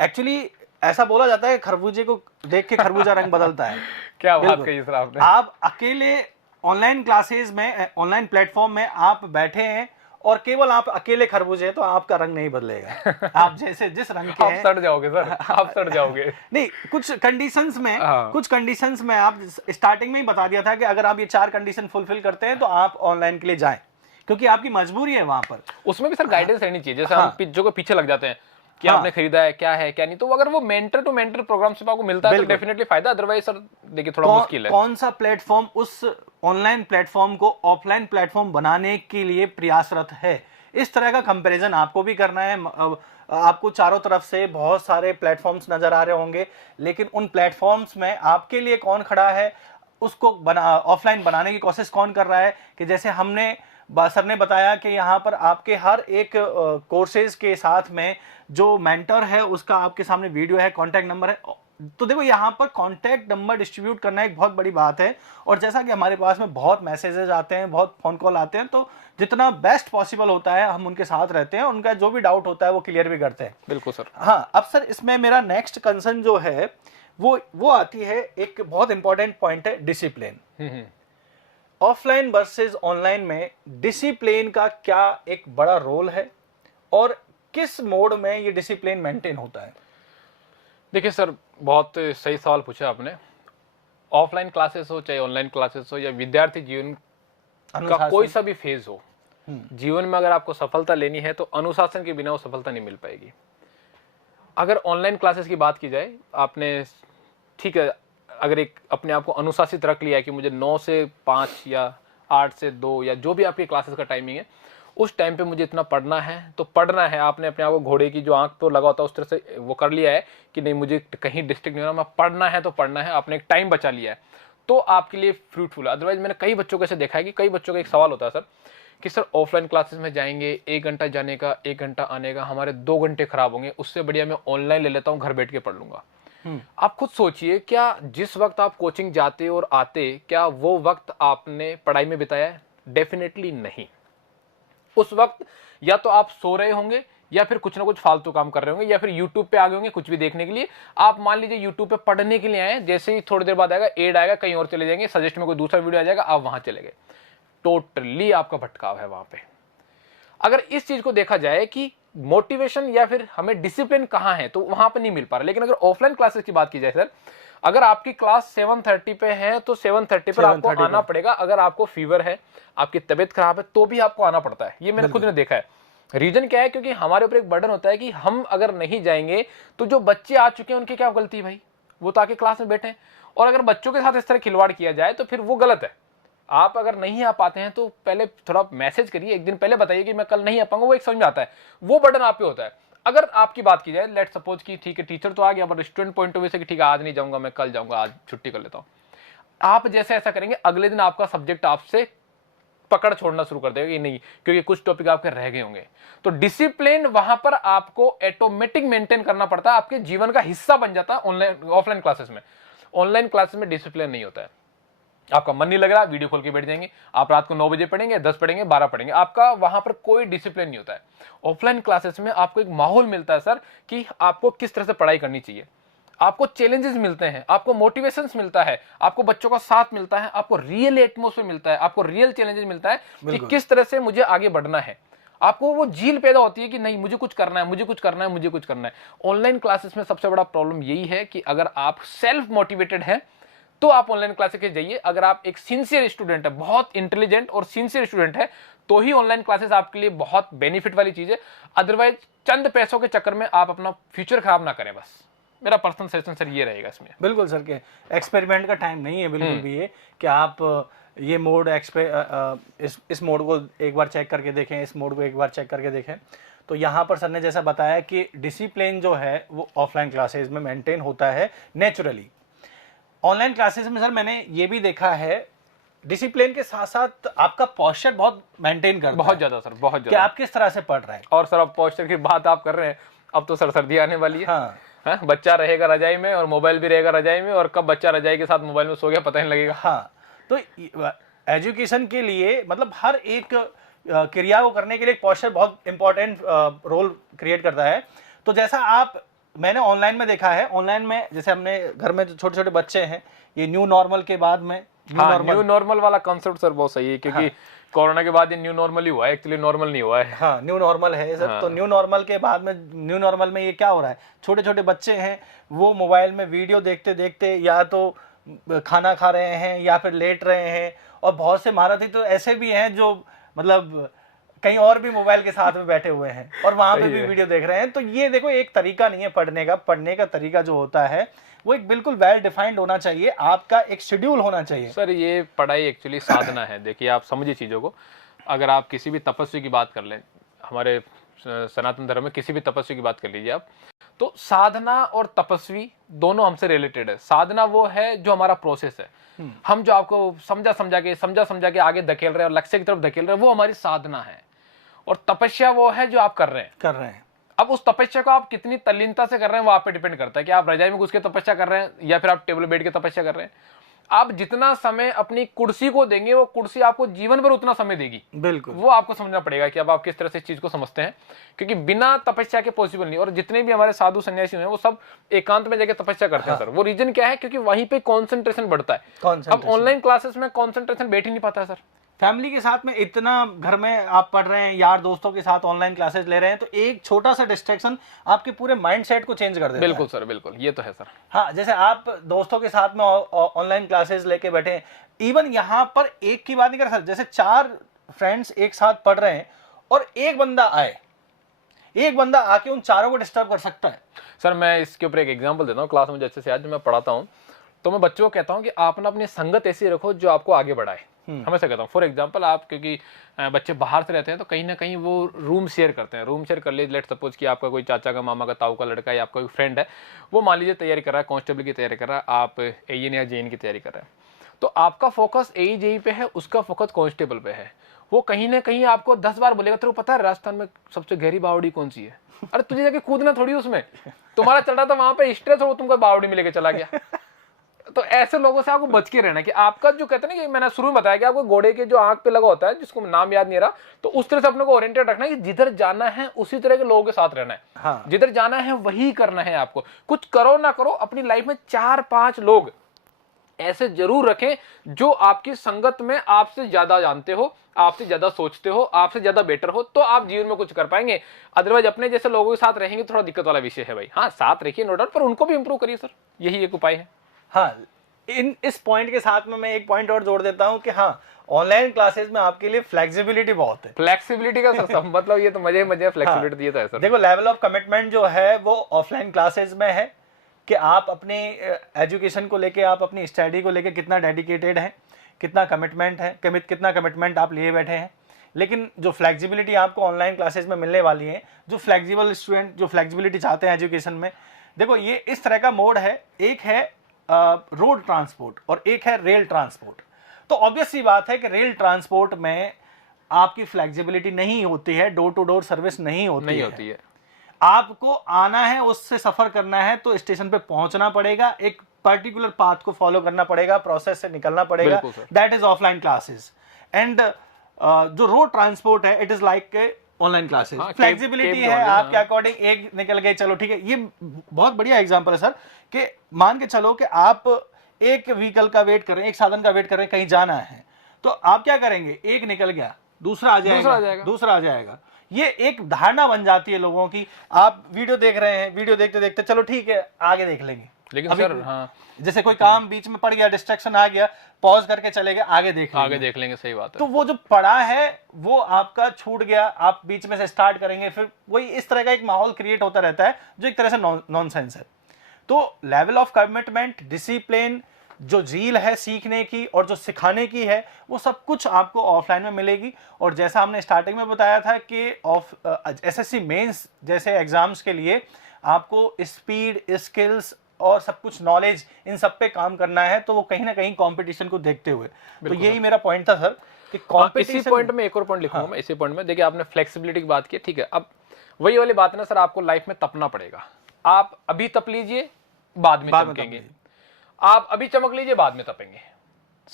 एक्चुअली ऐसा बोला जाता है खरबूजे को देख के खरबूजा रंग बदलता है। क्या बात कही सर आपने। आप अकेले ऑनलाइन क्लासेस में, ऑनलाइन प्लेटफॉर्म में आप बैठे हैं और केवल आप अकेले खरबूजे हैं तो आपका रंग नहीं बदलेगा। आप जैसे जिस रंग के आप सड़ जाओगे सर, आप सड़ जाओगे। नहीं, कुछ कंडीशंस में आप स्टार्टिंग में ही बता दिया था कि अगर आप ये 4 कंडीशन फुलफिल करते हैं तो आप ऑनलाइन के लिए जाएं, क्योंकि आपकी मजबूरी है वहां पर। उसमें भी सर गाइडेंस रहनी चाहिए। जैसे हम जो को पीछे लग जाते हैं कि आपने खरीदा है, क्या है क्या नहीं, तो अगर वो मेंटर टू मेंटर प्रोग्राम से आपको मिलता है तो डेफिनेटली फायदा, अदरवाइज सर देखिए थोड़ा मुश्किल है। कौन सा प्लेटफॉर्म उस ऑनलाइन प्लेटफॉर्म को ऑफलाइन प्लेटफॉर्म बनाने के लिए प्रयासरत है, इस तरह का कंपैरिजन आपको भी करना है। आपको चारों तरफ से बहुत सारे प्लेटफॉर्म्स नजर आ रहे होंगे, लेकिन उन प्लेटफॉर्म्स में आपके लिए कौन खड़ा है, उसको ऑफलाइन बनाने की कोशिश कौन कर रहा है। कि जैसे हमने सर ने बताया कि यहाँ पर आपके हर एक कोर्सेज के साथ में जो मेंटर है उसका आपके सामने वीडियो है, कॉन्टैक्ट नंबर है। तो देखो यहाँ पर कॉन्टैक्ट नंबर डिस्ट्रीब्यूट करना एक बहुत बड़ी बात है। और जैसा कि हमारे पास में बहुत मैसेजेस आते हैं, बहुत फोन कॉल आते हैं, तो जितना बेस्ट पॉसिबल होता है हम उनके साथ रहते हैं, उनका जो भी डाउट होता है वो क्लियर भी करते हैं। बिल्कुल सर। हाँ, अब सर इसमें मेरा नेक्स्ट कंसर्न जो है वो आती है, एक बहुत इंपॉर्टेंट पॉइंट है डिसिप्लिन। ऑफलाइन वर्सेस ऑनलाइन में डिसिप्लिन का क्या एक बड़ा रोल है और किस मोड में ये डिसिप्लिन मेंटेन होता है? देखिए सर, बहुत सही सवाल पूछा आपने। ऑफलाइन क्लासेस हो चाहे ऑनलाइन क्लासेस हो या विद्यार्थी जीवन का कोई सा भी फेज हो, जीवन में अगर आपको सफलता लेनी है तो अनुशासन के बिना वो सफलता नहीं मिल पाएगी। अगर ऑनलाइन क्लासेस की बात की जाए, आपने ठीक है अगर एक अपने आप को अनुशासित रख लिया है कि मुझे 9 से 5 या 8 से 2 या जो भी आपकी क्लासेस का टाइमिंग है, उस टाइम पे मुझे इतना पढ़ना है तो पढ़ना है। आपने अपने आप को घोड़े की जो आंख पे लगा होता है उस तरह से वो कर लिया है कि नहीं मुझे कहीं डिस्ट्रिक्ट नहीं होना, मैं पढ़ना है तो पढ़ना है, आपने एक टाइम बचा लिया है तो आपके लिए फ्रूटफुल है। अदरवाइज मैंने कई बच्चों को ऐसे देखा है कि कई बच्चों का एक सवाल होता है सर कि सर ऑफलाइन क्लासेस में जाएंगे 1 घंटा जाने का 1 घंटा आने का, हमारे 2 घंटे खराब होंगे, उससे बढ़िया मैं ऑनलाइन ले लेता हूँ, घर बैठ के पढ़ लूंगा। आप खुद सोचिए, क्या जिस वक्त आप कोचिंग जाते और आते क्या वो वक्त आपने पढ़ाई में बिताया है? डेफिनेटली नहीं। उस वक्त या तो आप सो रहे होंगे या फिर कुछ ना कुछ फालतू काम कर रहे होंगे या फिर यूट्यूब पे आ गए होंगे कुछ भी देखने के लिए। आप मान लीजिए यूट्यूब पे पढ़ने के लिए आए, जैसे ही थोड़ी देर बाद आएगा एड आएगा, कहीं और चले जाएंगे, सजेस्ट में कोई दूसरा वीडियो आ जाएगा, आप वहां चले गए। टोटली आपका भटकाव है वहां पे। अगर इस चीज को देखा जाए कि मोटिवेशन या फिर हमें डिसिप्लिन कहाँ है तो वहां पर नहीं मिल पा रहा। लेकिन अगर ऑफलाइन क्लासेस की बात की जाए सर, अगर आपकी क्लास 7:30 पे है तो 7:30 पर आपको आना पड़ेगा। अगर आपको फीवर है, आपकी तबीयत खराब है तो भी आपको आना पड़ता है। ये मैंने खुद ने देखा है। रीजन क्या है? क्योंकि हमारे ऊपर एक बर्डन होता है कि हम अगर नहीं जाएंगे तो जो बच्चे आ चुके हैं उनकी क्या गलती है भाई, वो तो आके क्लास में बैठे। और अगर बच्चों के साथ इस तरह खिलवाड़ किया जाए तो फिर वो गलत है। आप अगर नहीं आ पाते हैं तो पहले थोड़ा मैसेज करिए, एक दिन पहले बताइए कि मैं कल नहीं आ पाऊंगा, वो एक समझ में आता है, वो बर्डन आप पे होता है। अगर आपकी बात की जाए, लेट सपोज कि ठीक है टीचर तो आ गया but student point of view से कि ठीक है आज नहीं जाऊंगा, मैं कल जाऊंगा, आज छुट्टी कर लेता हूं, आप जैसे ऐसा करेंगे अगले दिन आपका सब्जेक्ट आपसे पकड़ छोड़ना शुरू कर देगा कि नहीं, क्योंकि कुछ टॉपिक आपके रह गए होंगे। तो डिसिप्लिन वहां पर आपको ऑटोमेटिक मेंटेन करना पड़ता है, आपके जीवन का हिस्सा बन जाता है। ऑनलाइन ऑफलाइन क्लासेस में, ऑनलाइन क्लासेस में डिसिप्लिन नहीं होता है। आपका मन नहीं लग रहा, वीडियो खोल के बैठ जाएंगे, आप रात को 9 बजे पढ़ेंगे, 10 पढ़ेंगे, 12 पढ़ेंगे, आपका वहां पर कोई डिसिप्लिन नहीं होता है। ऑफलाइन क्लासेस में आपको एक माहौल मिलता है सर कि आपको किस तरह से पढ़ाई करनी चाहिए, आपको चैलेंजेस मिलते हैं, आपको मोटिवेशंस मिलता है, आपको बच्चों का साथ मिलता है, आपको रियल एटमोसफियर मिलता है, आपको रियल चैलेंजेस मिलता है कि किस तरह से मुझे आगे बढ़ना है। आपको वो झील पैदा होती है कि नहीं मुझे कुछ करना है, मुझे कुछ करना है, मुझे कुछ करना है। ऑनलाइन क्लासेस में सबसे बड़ा प्रॉब्लम यही है कि अगर आप सेल्फ मोटिवेटेड हैं तो आप ऑनलाइन क्लासेस के जाइए। अगर आप एक सिंसियर स्टूडेंट है, बहुत इंटेलिजेंट और सिंसियर स्टूडेंट है, तो ही ऑनलाइन क्लासेस आपके लिए बहुत बेनिफिट वाली चीज है। अदरवाइज चंद पैसों के चक्कर में आप अपना फ्यूचर खराब ना करें, बस मेरा पर्सनल सजेशन सर ये रहेगा इसमें। बिल्कुल सर, के एक्सपेरिमेंट का टाइम नहीं है बिल्कुल भी ये कि आप ये मोड इस मोड को एक बार चेक करके देखें, इस मोड को एक बार चेक करके देखें। तो यहाँ पर सर ने जैसा बताया कि डिसिप्लिन जो है वो ऑफलाइन क्लासेस में मेंटेन होता है नेचुरली। ऑनलाइन क्लासेस में सर मैंने ये भी देखा है डिसिप्लिन के साथ साथ आपका पोस्चर बहुत मेंटेन करता है। बहुत ज्यादा सर, बहुत कि ज्यादा। आप किस तरह से पढ़ रहे हैं। और सर अब पोस्चर की बात आप कर रहे हैं, अब तो सर सर्दी आने वाली है। हाँ, बच्चा रहेगा रजाई में और मोबाइल भी रहेगा रजाई में, और कब बच्चा रजाई के साथ मोबाइल में सो गया पता नहीं लगेगा। हाँ, तो एजुकेशन के लिए मतलब हर एक क्रिया को करने के लिए पोस्चर बहुत इंपॉर्टेंट रोल क्रिएट करता है। तो जैसा मैंने ऑनलाइन में देखा है, ऑनलाइन में जैसे हमने घर में जो छोटे छोटे बच्चे हैं, ये न्यू नॉर्मल के बाद में न्यू नॉर्मल वाला कॉन्सेप्ट सर बहुत सही है, क्योंकि कोरोना के बाद ये न्यू नॉर्मल ही हुआ है, एक्चुअली नॉर्मल नहीं हुआ है। हाँ, न्यू नॉर्मल है सर। हाँ। तो न्यू नॉर्मल के बाद में न्यू नॉर्मल में ये क्या हो रहा है, छोटे छोटे बच्चे हैं वो मोबाइल में वीडियो देखते देखते या तो खाना खा रहे हैं या फिर लेट रहे हैं। और बहुत से महारथी तो ऐसे भी हैं जो मतलब कहीं और भी मोबाइल के साथ में बैठे हुए हैं और वहां पे भी वीडियो देख रहे हैं। तो ये देखो एक तरीका नहीं है पढ़ने का तरीका जो होता है वो एक बिल्कुल वेल डिफाइंड होना चाहिए, आपका एक शेड्यूल होना चाहिए। सर ये पढ़ाई एक्चुअली साधना है। देखिए आप समझिए चीज़ों को, अगर आप किसी भी तपस्वी की बात कर लें, हमारे सनातन धर्म में किसी भी तपस्वी की बात कर लीजिए आप, तो साधना और तपस्वी दोनों हमसे रिलेटेड है। साधना वो है जो हमारा प्रोसेस है, हम जो आपको समझा के आगे धकेल रहे हैं और लक्ष्य की तरफ धकेल रहे हैं, वो हमारी साधना है। और तपस्या वो है जो आप कर रहे हैं। अब उस तपस्या को आप कितनी तल्लीनता से कर रहे हैं वो आप पे डिपेंड करता है कि आप रजाई में घुस के तपस्या कर रहे हैं या फिर आप टेबल बैठ के तपस्या कर रहे हैं। आप जितना समय अपनी कुर्सी को देंगे वो कुर्सी आपको जीवन भर उतना समय देगी। बिल्कुल, वो आपको समझना पड़ेगा कि अब आप किस तरह से इस चीज को समझते हैं, क्योंकि बिना तपस्या के पॉसिबल नहीं। और जितने भी हमारे साधु सन्यासी हैं वो सब एकांत में जाकर तपस्या करते हैं सर। वो रीजन क्या है? क्योंकि वहीं पे कॉन्सेंट्रेशन बढ़ता है। अब ऑनलाइन क्लासेस में कॉन्सेंट्रेशन बैठ ही नहीं पाता है सर। फैमिली के साथ में इतना घर में आप पढ़ रहे हैं, यार दोस्तों के साथ ऑनलाइन क्लासेस ले रहे हैं, तो एक छोटा सा डिस्ट्रैक्शन आपके पूरे माइंडसेट को चेंज कर देता है। बिल्कुल सर, बिल्कुल, ये तो है सर। हाँ, जैसे आप दोस्तों के साथ में ऑनलाइन क्लासेस लेके बैठे हैं, इवन यहाँ पर एक की बात नहीं कर सकते, जैसे 4 फ्रेंड्स एक साथ पढ़ रहे हैं और एक बंदा आके उन चारों को डिस्टर्ब कर सकता है। सर मैं इसके ऊपर एक एग्जांपल देता हूँ। क्लास में जैसे से आज मैं पढ़ाता हूँ तो मैं बच्चों को कहता हूँ कि आप ना अपनी संगत ऐसी रखो जो आपको आगे बढ़ाए। हमेशा कहता हूँ, फॉर एग्जांपल आप, क्योंकि बच्चे बाहर से रहते हैं तो कहीं ना कहीं वो रूम शेयर करते हैं। रूम शेयर कर लीजिए, लेट सपोज कि आपका कोई चाचा का, मामा का, ताऊ का लड़का या आपका कोई फ्रेंड है, वो मान लीजिए तैयारी कर रहा है, कांस्टेबल की तैयारी कर रहा है, आप एन या जेन की तैयारी कर रहे हैं, तो आपका फोकस ए जेई पे है, उसका फोकस कांस्टेबल पे है। वो कहीं ना कहीं आपको 10 बार बोलेगा, तेरे को पता है राजस्थान में सबसे गहरी बावड़ी कौन सी है? अरे तुझे जाके कूदना थोड़ी उसमें, तुम्हारा चल रहा था वहां पे स्ट्रेस, और तुमको बावड़ी में लेके चला गया। तो ऐसे लोगों से आपको बच के रहना कि आपका जो कहते हैं ना, कि मैंने शुरू में बताया कि आपको घोड़े के जो आंख पे लगा होता है, जिसको नाम याद नहीं रहा, तो उस तरह से अपने को ओरिएंटेड रखना है कि जिधर जाना है उसी तरह के लोगों के साथ रहना है। हाँ। जिधर जाना है वही करना है आपको। कुछ करो ना करो, अपनी लाइफ में 4-5 लोग ऐसे जरूर रखें जो आपकी संगत में आपसे ज्यादा जानते हो, आपसे ज्यादा सोचते हो, आपसे ज्यादा बेटर हो, तो आप जीवन में कुछ कर पाएंगे। अदरवाइज अपने जैसे लोगों के साथ रहेंगे थोड़ा दिक्कत वाला विषय है भाई। हाँ, साथ रखिए नो डाउट, पर उनको भी इंप्रूव करिए सर, यही एक उपाय है। हाँ, इस पॉइंट के साथ में मैं एक पॉइंट और जोड़ देता हूं कि हाँ, ऑनलाइन क्लासेस में आपके लिए फ्लेक्सिबिलिटी बहुत है। फ्लेक्सिबिलिटी का सर मतलब ये तो मजे फ्लेक्सिबिलिटी दिए तो है सर। देखो, लेवल ऑफ कमिटमेंट जो है वो ऑफलाइन क्लासेस में है कि आप अपने एजुकेशन को लेके, आप अपनी स्टडी को लेके कितना डेडिकेटेड हैं, कितना कमिटमेंट है, कितना कमिटमेंट आप लिए बैठे हैं। लेकिन जो फ्लेक्सिबिलिटी आपको ऑनलाइन क्लासेस में मिलने वाली है, जो फ्लेक्सिबल स्टूडेंट जो फ्लेक्सिबिलिटी चाहते हैं एजुकेशन में, देखो ये इस तरह का मोड है, एक है रोड ट्रांसपोर्ट और एक है रेल ट्रांसपोर्ट। तो ऑब्वियस सी बात है कि रेल ट्रांसपोर्ट में आपकी फ्लेक्सिबिलिटी नहीं होती है, डोर टू डोर सर्विस नहीं होती है। आपको आना है, उससे सफर करना है तो स्टेशन पे पहुंचना पड़ेगा, एक पर्टिकुलर पाथ को फॉलो करना पड़ेगा, प्रोसेस से निकलना पड़ेगा। That is offline classes. And जो रोड ट्रांसपोर्ट है, it is like online classes. Flexibility है, आपके अकॉर्डिंग एक निकल गए, चलो ठीक है। ये बहुत बढ़िया एग्जांपल है सर कि मान के चलो कि आप एक व्हीकल का वेट कर रहे हैं, एक साधन का वेट कर रहे हैं, कहीं जाना है, तो आप क्या करेंगे, एक निकल गया, दूसरा आ जाएगा। ये एक धारणा बन जाती है लोगों की। आप वीडियो देख रहे हैं, वीडियो देखते देखते चलो ठीक है आगे देख लेंगे, लेकिन सर हाँ, जैसे कोई काम बीच में पड़ गया, डिस्ट्रैक्शन आ गया, पॉज करके चले गए, आगे देख लेंगे। सही बात है। तो वो जो पड़ा है वो आपका छूट गया, आप बीच में से स्टार्ट करेंगे, फिर वही इस तरह का एक माहौल क्रिएट होता रहता है जो एक तरह से नॉनसेंस है। तो लेवल ऑफ कमिटमेंट, डिसिप्लिन, जो झील है सीखने की और जो सिखाने की है, वो सब कुछ आपको ऑफलाइन में मिलेगी। और जैसा हमने स्टार्टिंग में बताया था कि एसएससी मेंस जैसे एग्जाम्स के लिए आपको स्पीड, स्किल्स और सब कुछ नॉलेज, इन सब पे काम करना है, तो वो कहीं ना कहीं कंपटीशन को देखते हुए। तो यही मेरा पॉइंट था सर कि इसी पॉइंट में एक और पॉइंट लिखूंगा मैं। इसी पॉइंट में देखिए, आपने फ्लेक्सिबिलिटी की बात की, ठीक है। अब वही वाली बात है ना सर, आपको लाइफ में तपना पड़ेगा। आप अभी तप लीजिए, बाद में चमकेंगे। आप अभी चमक लीजिए, बाद में तपेंगे।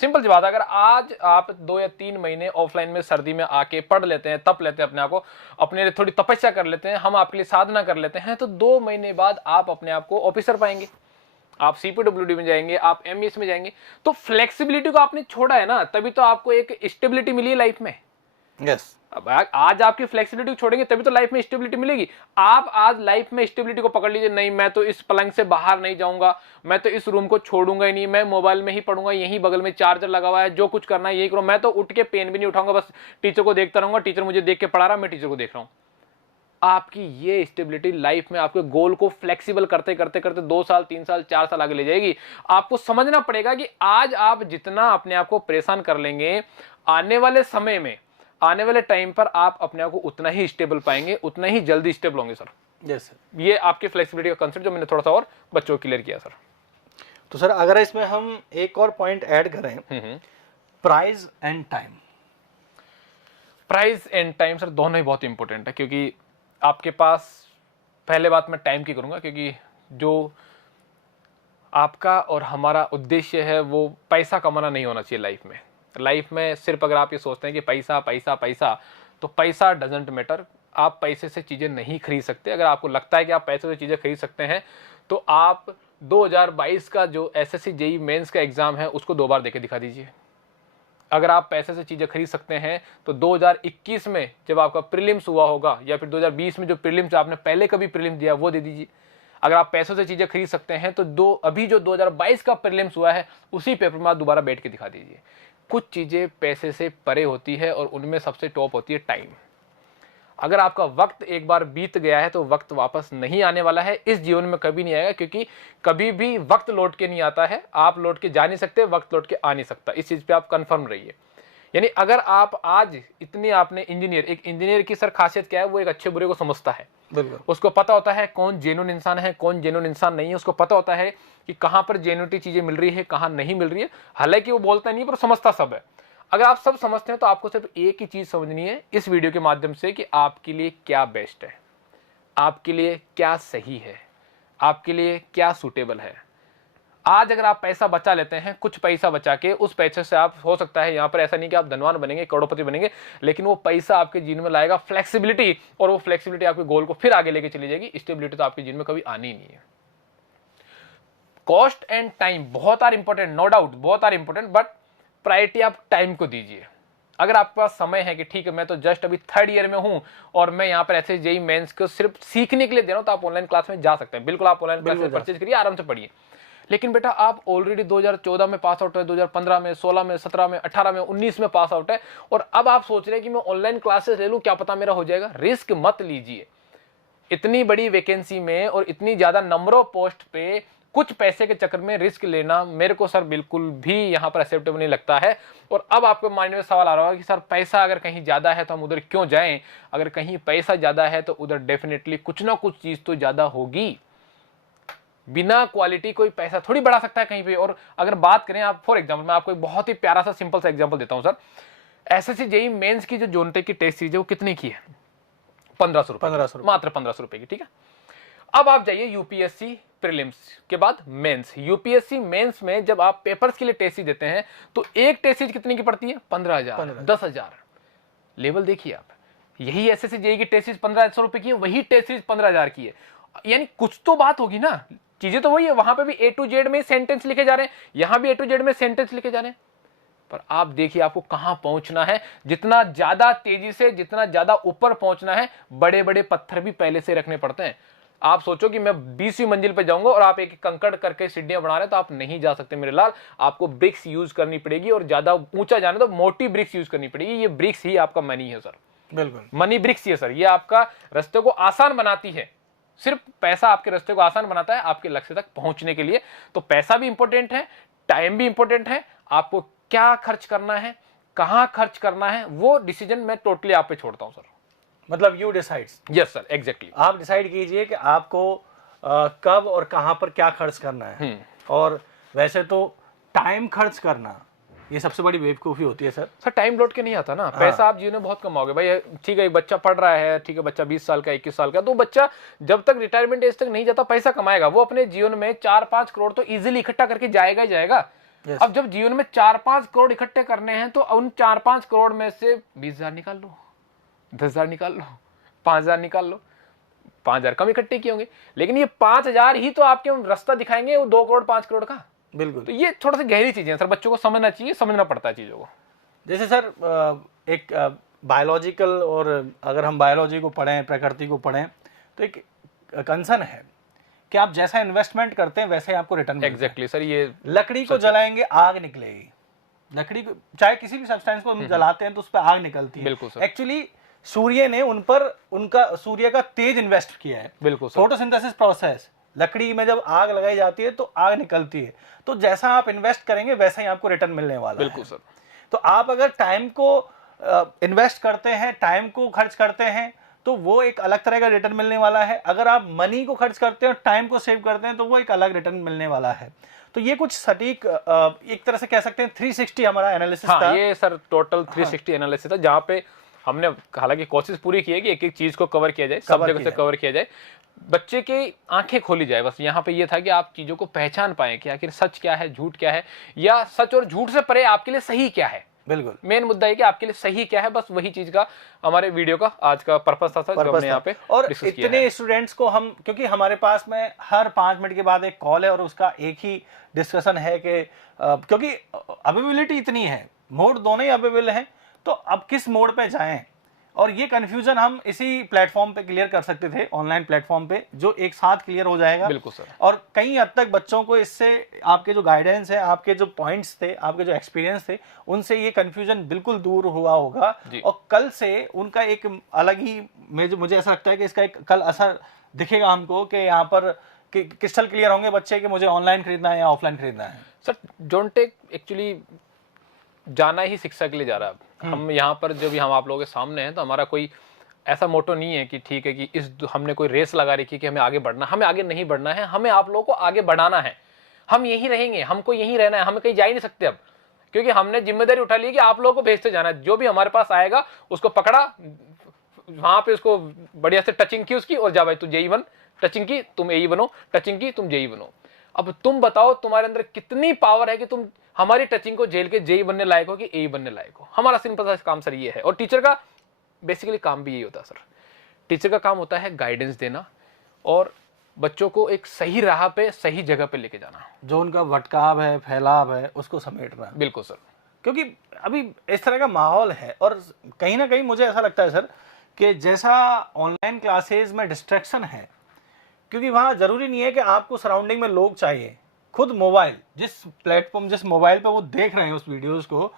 सिंपल सी बात है। अगर आज आप 2 या 3 महीने ऑफलाइन में सर्दी में आके पढ़ लेते हैं, तप लेते हैं, अपने आप को, अपने लिए थोड़ी तपस्या कर लेते हैं, हम आपके लिए साधना कर लेते हैं, तो 2 महीने बाद आप अपने आप को ऑफिसर पाएंगे, आप सीपीडब्ल्यूडी में जाएंगे, आप एमईएस में जाएंगे। तो फ्लेक्सिबिलिटी को आपने छोड़ा है ना, तभी तो आपको एक स्टेबिलिटी मिली है लाइफ में। यस। अब आज आपकी फ्लेक्सिबिलिटी छोड़ेंगे तभी तो लाइफ में स्टेबिलिटी मिलेगी। आप आज लाइफ में स्टेबिलिटी को पकड़ लीजिए, नहीं मैं तो इस पलंग से बाहर नहीं जाऊंगा, मैं तो इस रूम को छोड़ूंगा ही नहीं, मैं मोबाइल में ही पढ़ूंगा, यहीं बगल में चार्जर लगा हुआ है, जो कुछ करना है यही करो, मैं तो उठ के पेन भी नहीं उठाऊंगा, बस टीचर को देखता रहूंगा, टीचर मुझे देख के पढ़ा रहा, मैं टीचर को देख रहा हूं। आपकी ये स्टेबिलिटी लाइफ में आपके गोल को फ्लेक्सिबल करते करते करते 2 साल, 3 साल, 4 साल आगे ले जाएगी। आपको समझना पड़ेगा कि आज आप जितना अपने आप को परेशान कर लेंगे, आने वाले समय में, आने वाले टाइम पर आप अपने आप को उतना ही स्टेबल पाएंगे, उतना ही जल्दी स्टेबल होंगे सर। Yes sir. ये आपकी फ्लेक्सिबिलिटी का कंसेप्ट जो मैंने थोड़ा सा और बच्चों को क्लियर किया सर। तो सर अगर इसमें हम एक और पॉइंट ऐड करें, price and time. Price and time sir दोनों ही बहुत इंपॉर्टेंट है, क्योंकि आपके पास, पहले बात मैं टाइम की करूंगा, क्योंकि जो आपका और हमारा उद्देश्य है वो पैसा कमाना नहीं होना चाहिए लाइफ में। लाइफ में सिर्फ अगर आप ये सोचते हैं कि पैसा पैसा पैसा, तो पैसा डजंट मैटर। आप पैसे से चीज़ें नहीं खरीद सकते। अगर आपको लगता है कि आप पैसे से चीज़ें खरीद सकते हैं, तो आप 2022 का जो एसएससी जेईई मेंस का एग्ज़ाम है उसको 2 बार देके दिखा दीजिए। अगर आप पैसे से चीज़ें खरीद सकते हैं तो 2021 में जब आपका प्रीलिम्स हुआ होगा, या फिर 2020 में जो प्रीलिम्स आपने पहले कभी प्रीलिम्स दिया वो दे दीजिए। अगर आप पैसों से चीज़ें खरीद सकते हैं तो अभी जो 2022 का प्रीलिम्स हुआ है उसी पेपर में आप दोबारा बैठ के दिखा दीजिए। कुछ चीज़ें पैसे से परे होती है और उनमें सबसे टॉप होती है टाइम। अगर आपका वक्त एक बार बीत गया है तो वक्त वापस नहीं आने वाला है, इस जीवन में कभी नहीं आएगा, क्योंकि कभी भी वक्त लौट के नहीं आता है। आप लौट के जा नहीं सकते, वक्त लौट के आ नहीं सकता, इस चीज पे आप कंफर्म रहिए। यानी अगर आप आज इतनी आपने इंजीनियर, एक इंजीनियर की सर खासियत क्या है, वो एक अच्छे बुरे को समझता है। बिल्कुल। उसको पता होता है कौन जेन्युइन इंसान है, कौन जेन्युइन इंसान नहीं है। उसको पता होता है कि कहां पर जेन्युइनिटी चीजें मिल रही है, कहां नहीं मिल रही है। हालांकि वो बोलता नहीं पर समझता सब है। अगर आप सब समझते हैं तो आपको सिर्फ एक ही चीज समझनी है इस वीडियो के माध्यम से, कि आपके लिए क्या बेस्ट है, आपके लिए क्या सही है, आपके लिए क्या सूटेबल है। आज अगर आप पैसा बचा लेते हैं, कुछ पैसा बचा के, उस पैसे से आप, हो सकता है यहाँ पर ऐसा नहीं कि आप धनवान बनेंगे, करोड़पति बनेंगे, लेकिन वो पैसा आपके जीवन में लाएगा फ्लेक्सिबिलिटी, और वो फ्लेक्सिबिलिटी आपके गोल को फिर आगे लेके चली जाएगी। स्टेबिलिटी तो आपके जीवन में कभी आनी ही नहीं है। कॉस्ट एंड टाइम बहुत आर इंपॉर्टेंट, नो डाउट बहुत आर इंपॉर्टेंट, बट प्रायोरिटी आप टाइम को दीजिए। अगर आपके पास समय है कि ठीक है मैं तो जस्ट अभी 3rd ईयर में हूं और मैं यहाँ पर ऐसे जेईई मेंस को सिर्फ सीखने के लिए दे रहा हूं, तो आप ऑनलाइन क्लास में जा सकते हैं। बिल्कुल आप ऑनलाइन क्लास में परचेज करिए, आराम से पढ़िए। लेकिन बेटा आप ऑलरेडी 2014 में पास आउट है, 2015 में, 16 में, 17 में, 18 में, 19 में पास आउट है, और अब आप सोच रहे हैं कि मैं ऑनलाइन क्लासेस ले लूं, क्या पता मेरा हो जाएगा। रिस्क मत लीजिए। इतनी बड़ी वैकेंसी में और इतनी ज्यादा नंबर ऑफ पोस्ट पे कुछ पैसे के चक्कर में रिस्क लेना मेरे को सर बिल्कुल भी यहाँ पर एक्सेप्टेबल नहीं लगता है। और अब आपके माइंड में सवाल आ रहा होगा कि सर पैसा अगर कहीं ज्यादा है तो हम उधर क्यों जाएं। अगर कहीं पैसा ज्यादा है तो उधर डेफिनेटली कुछ ना कुछ चीज तो ज्यादा होगी। बिना क्वालिटी कोई पैसा थोड़ी बढ़ा सकता है कहीं पे। और अगर बात करें आप, फॉर एग्जांपल मैं आपको एक बहुत ही प्यारा सा सिंपल सा एग्जांपल देता हूं सर। एसएससी जेईई मेंस की जो जोनटेक की टेस्ट सीरीज है वो कितने की है? 1500 रुपए, मात्र 1500 रुपए की। ठीक है, अब आप जाइए यूपीएससी प्रीलिम्स के बाद मेंस। यूपीएससी मेंस में जब आप पेपर्स के लिए टेस्ट सीरीज देते हैं तो एक टेस्ट सीरीज कितने की पड़ती है? 15,000, 10,000। लेवल देखिए आप, यही एसएससी जेईई की टेस्ट सीरीज 1500 रुपए की है, वही टेस्ट सीरीज 15,000 की है। यानी कुछ तो बात होगी ना, चीजें तो वही है। वहां पे भी ए टू जेड में सेंटेंस लिखे जा रहे हैं, यहां भी ए टू जेड में सेंटेंस लिखे जा रहे हैं, पर आप देखिए आपको कहां पहुंचना है। जितना ज्यादा तेजी से, जितना ज्यादा ऊपर पहुंचना है, बड़े बड़े पत्थर भी पहले से रखने पड़ते हैं। आप सोचो कि मैं 20वीं मंजिल पे जाऊंगा और आप एक कंकड़ करके सीढ़ियां बना रहे हैं, तो आप नहीं जा सकते मेरे लाल। आपको ब्रिक्स यूज करनी पड़ेगी, और ज्यादा ऊंचा जाना तो मोटी ब्रिक्स यूज करनी पड़ेगी। ये ब्रिक्स ही आपका मनी है सर। बिल्कुल, मनी ब्रिक्स ही है सर। ये आपका रास्ते को आसान बनाती है। सिर्फ पैसा आपके रास्ते को आसान बनाता है आपके लक्ष्य तक पहुंचने के लिए। तो पैसा भी इंपॉर्टेंट है, टाइम भी इंपॉर्टेंट है। आपको क्या खर्च करना है, कहां खर्च करना है, वो डिसीजन मैं टोटली आप पे छोड़ता हूं सर। मतलब you decides. Yes sir, exactly. आप डिसाइड कीजिए कि आपको कब और कहां पर क्या खर्च करना है। और वैसे तो टाइम खर्च करना ये सबसे बड़ी बेवकूफी होती है सर। सर टाइम लौट के नहीं आता ना। पैसा आप जीवन में बहुत कमाओगे भाई। ठीक है, एक बच्चा पढ़ रहा है, ठीक है, बच्चा 20 साल का, 21 साल का, तो बच्चा जब तक रिटायरमेंट एज तक नहीं जाता पैसा कमाएगा। वो अपने जीवन में 4-5 करोड़ तो इजीली इकट्ठा करके जाएगा ही जाएगा। Yes. अब जब जीवन में 4-5 करोड़ इकट्ठे करने हैं तो उन 4-5 करोड़ में से 20,000 निकाल लो, 10,000 निकाल लो, 5,000 निकाल लो। 5,000 कम इकट्ठे किए होंगे, लेकिन ये 5,000 ही तो आपके रास्ता दिखाएंगे वो 2 करोड़ 5 करोड़ का। बिल्कुल। तो ये थोड़ा सी गहरी चीजें हैं सर, बच्चों को समझना चाहिए, समझना पड़ता है चीजों को। जैसे सर एक बायोलॉजिकल, और अगर हम बायोलॉजी को पढ़ें, प्रकृति को पढ़ें, तो एक कंसर्न है कि आप जैसा इन्वेस्टमेंट करते हैं वैसे ही आपको रिटर्न मिलता है। Exactly sir. ये लकड़ी को जलाएंगे आग निकलेगी। लकड़ी को, चाहे किसी भी सब्सटेंस को हम जलाते हैं तो उस पर आग निकलती है। बिल्कुल सर। एक्चुअली सूर्य ने उन पर उनका सूर्य का तेज इन्वेस्ट किया है। बिल्कुल सर। फोटोसिंथेसिस प्रोसेस, लकड़ी में जब आग लगाई जाती है तो आग निकलती है। तो जैसा आप इन्वेस्ट करेंगे वैसा ही आपको रिटर्न मिलने वाला है। बिल्कुल सर। तो आप अगर टाइम को इन्वेस्ट करते हैं, टाइम को खर्च करते हैं, तो वो एक अलग तरह का रिटर्न मिलने वाला है। अगर आप मनी को खर्च करते हैं और टाइम को सेव करते हैं तो वो एक अलग रिटर्न मिलने वाला है। तो ये कुछ सटीक एक तरह से कह सकते हैं 360 हमारा एनालिसिस था। ये सर टोटल 360 एनालिसिस था, जहाँ पे हमने हालांकि कोशिश पूरी की है कि एक एक चीज को कवर किया जाए, सब जगह से कवर किया जाए, बच्चे की आंखें खोली जाए। बस यहाँ पे ये था कि आप चीजों को पहचान पाए कि आखिर सच क्या है, झूठ क्या है, या सच और झूठ से परे आपके लिए सही क्या है। बिल्कुल, मेन मुद्दा है कि आपके लिए सही क्या है। बस वही चीज का हमारे वीडियो का आज का पर्पस था सर, जो हमने यहाँ पे और डिस्कस किया है। इतने स्टूडेंट्स को हम, क्योंकि हमारे पास में हर 5 मिनट के बाद एक कॉल है और उसका एक ही डिस्कशन है कि क्योंकि अवेलेबिलिटी इतनी है, मोड दोनों ही अवेलेबल हैं, तो अब किस मोड पे जाएं। और ये कंफ्यूजन हम इसी प्लेटफॉर्म पे क्लियर कर सकते थे, ऑनलाइन प्लेटफॉर्म पे, जो एक साथ क्लियर हो जाएगा। बिल्कुल सर। और कई हद तक बच्चों को इससे आपके जो गाइडेंस है, आपके जो पॉइंट्स थे, आपके जो एक्सपीरियंस थे, उनसे ये कंफ्यूजन बिल्कुल दूर हुआ होगा। और कल से उनका एक अलग ही मुझे ऐसा लगता है कि इसका एक कल असर दिखेगा हमको कि यहाँ पर क्रिस्टल क्लियर होंगे बच्चे कि मुझे ऑनलाइन खरीदना है या ऑफलाइन खरीदना है। सर जोनटेक एक्चुअली जाना ही शिक्षा के लिए जा रहा है। हम यहाँ पर जो भी हम आप लोगों के सामने हैं, तो हमारा कोई ऐसा मोटो नहीं है कि ठीक है कि हमने कोई रेस लगा रखी कि हमें आगे बढ़ना, हमें आगे नहीं बढ़ना है, हमें आप लोगों को आगे बढ़ाना है। हम यहीं रहेंगे, हमको यहीं रहना है, हमें कहीं जा ही नहीं सकते अब, क्योंकि हमने जिम्मेदारी उठा ली कि आप लोगों को भेजते जाना है। जो भी हमारे पास आएगा उसको पकड़ा, वहां पे उसको बढ़िया से टचिंग की उसकी, और जा भाई तू जेई बन, टचिंग की तुम एई बनो, टचिंग की तुम जेई बनो। अब तुम बताओ तुम्हारे अंदर कितनी पावर है कि तुम हमारी टचिंग को झेल के जेई बनने लायक हो कि एई बनने लायक हो। हमारा सिंपल सा काम सर ये है। और टीचर का बेसिकली काम भी यही होता है सर। टीचर का काम होता है गाइडेंस देना और बच्चों को एक सही राह पे, सही जगह पे लेके जाना। जो उनका भटकाव है, फैलाव है, उसको समेटना। बिल्कुल सर। क्योंकि अभी इस तरह का माहौल है, और कहीं ना कहीं मुझे ऐसा लगता है सर कि जैसा ऑनलाइन क्लासेस में डिस्ट्रैक्शन है, क्योंकि वहाँ जरूरी नहीं है कि आपको सराउंडिंग में लोग चाहिए, खुद मोबाइल, जिस प्लेटफॉर्म, जिस मोबाइल पे वो देख रहे हैं उस वीडियोस को,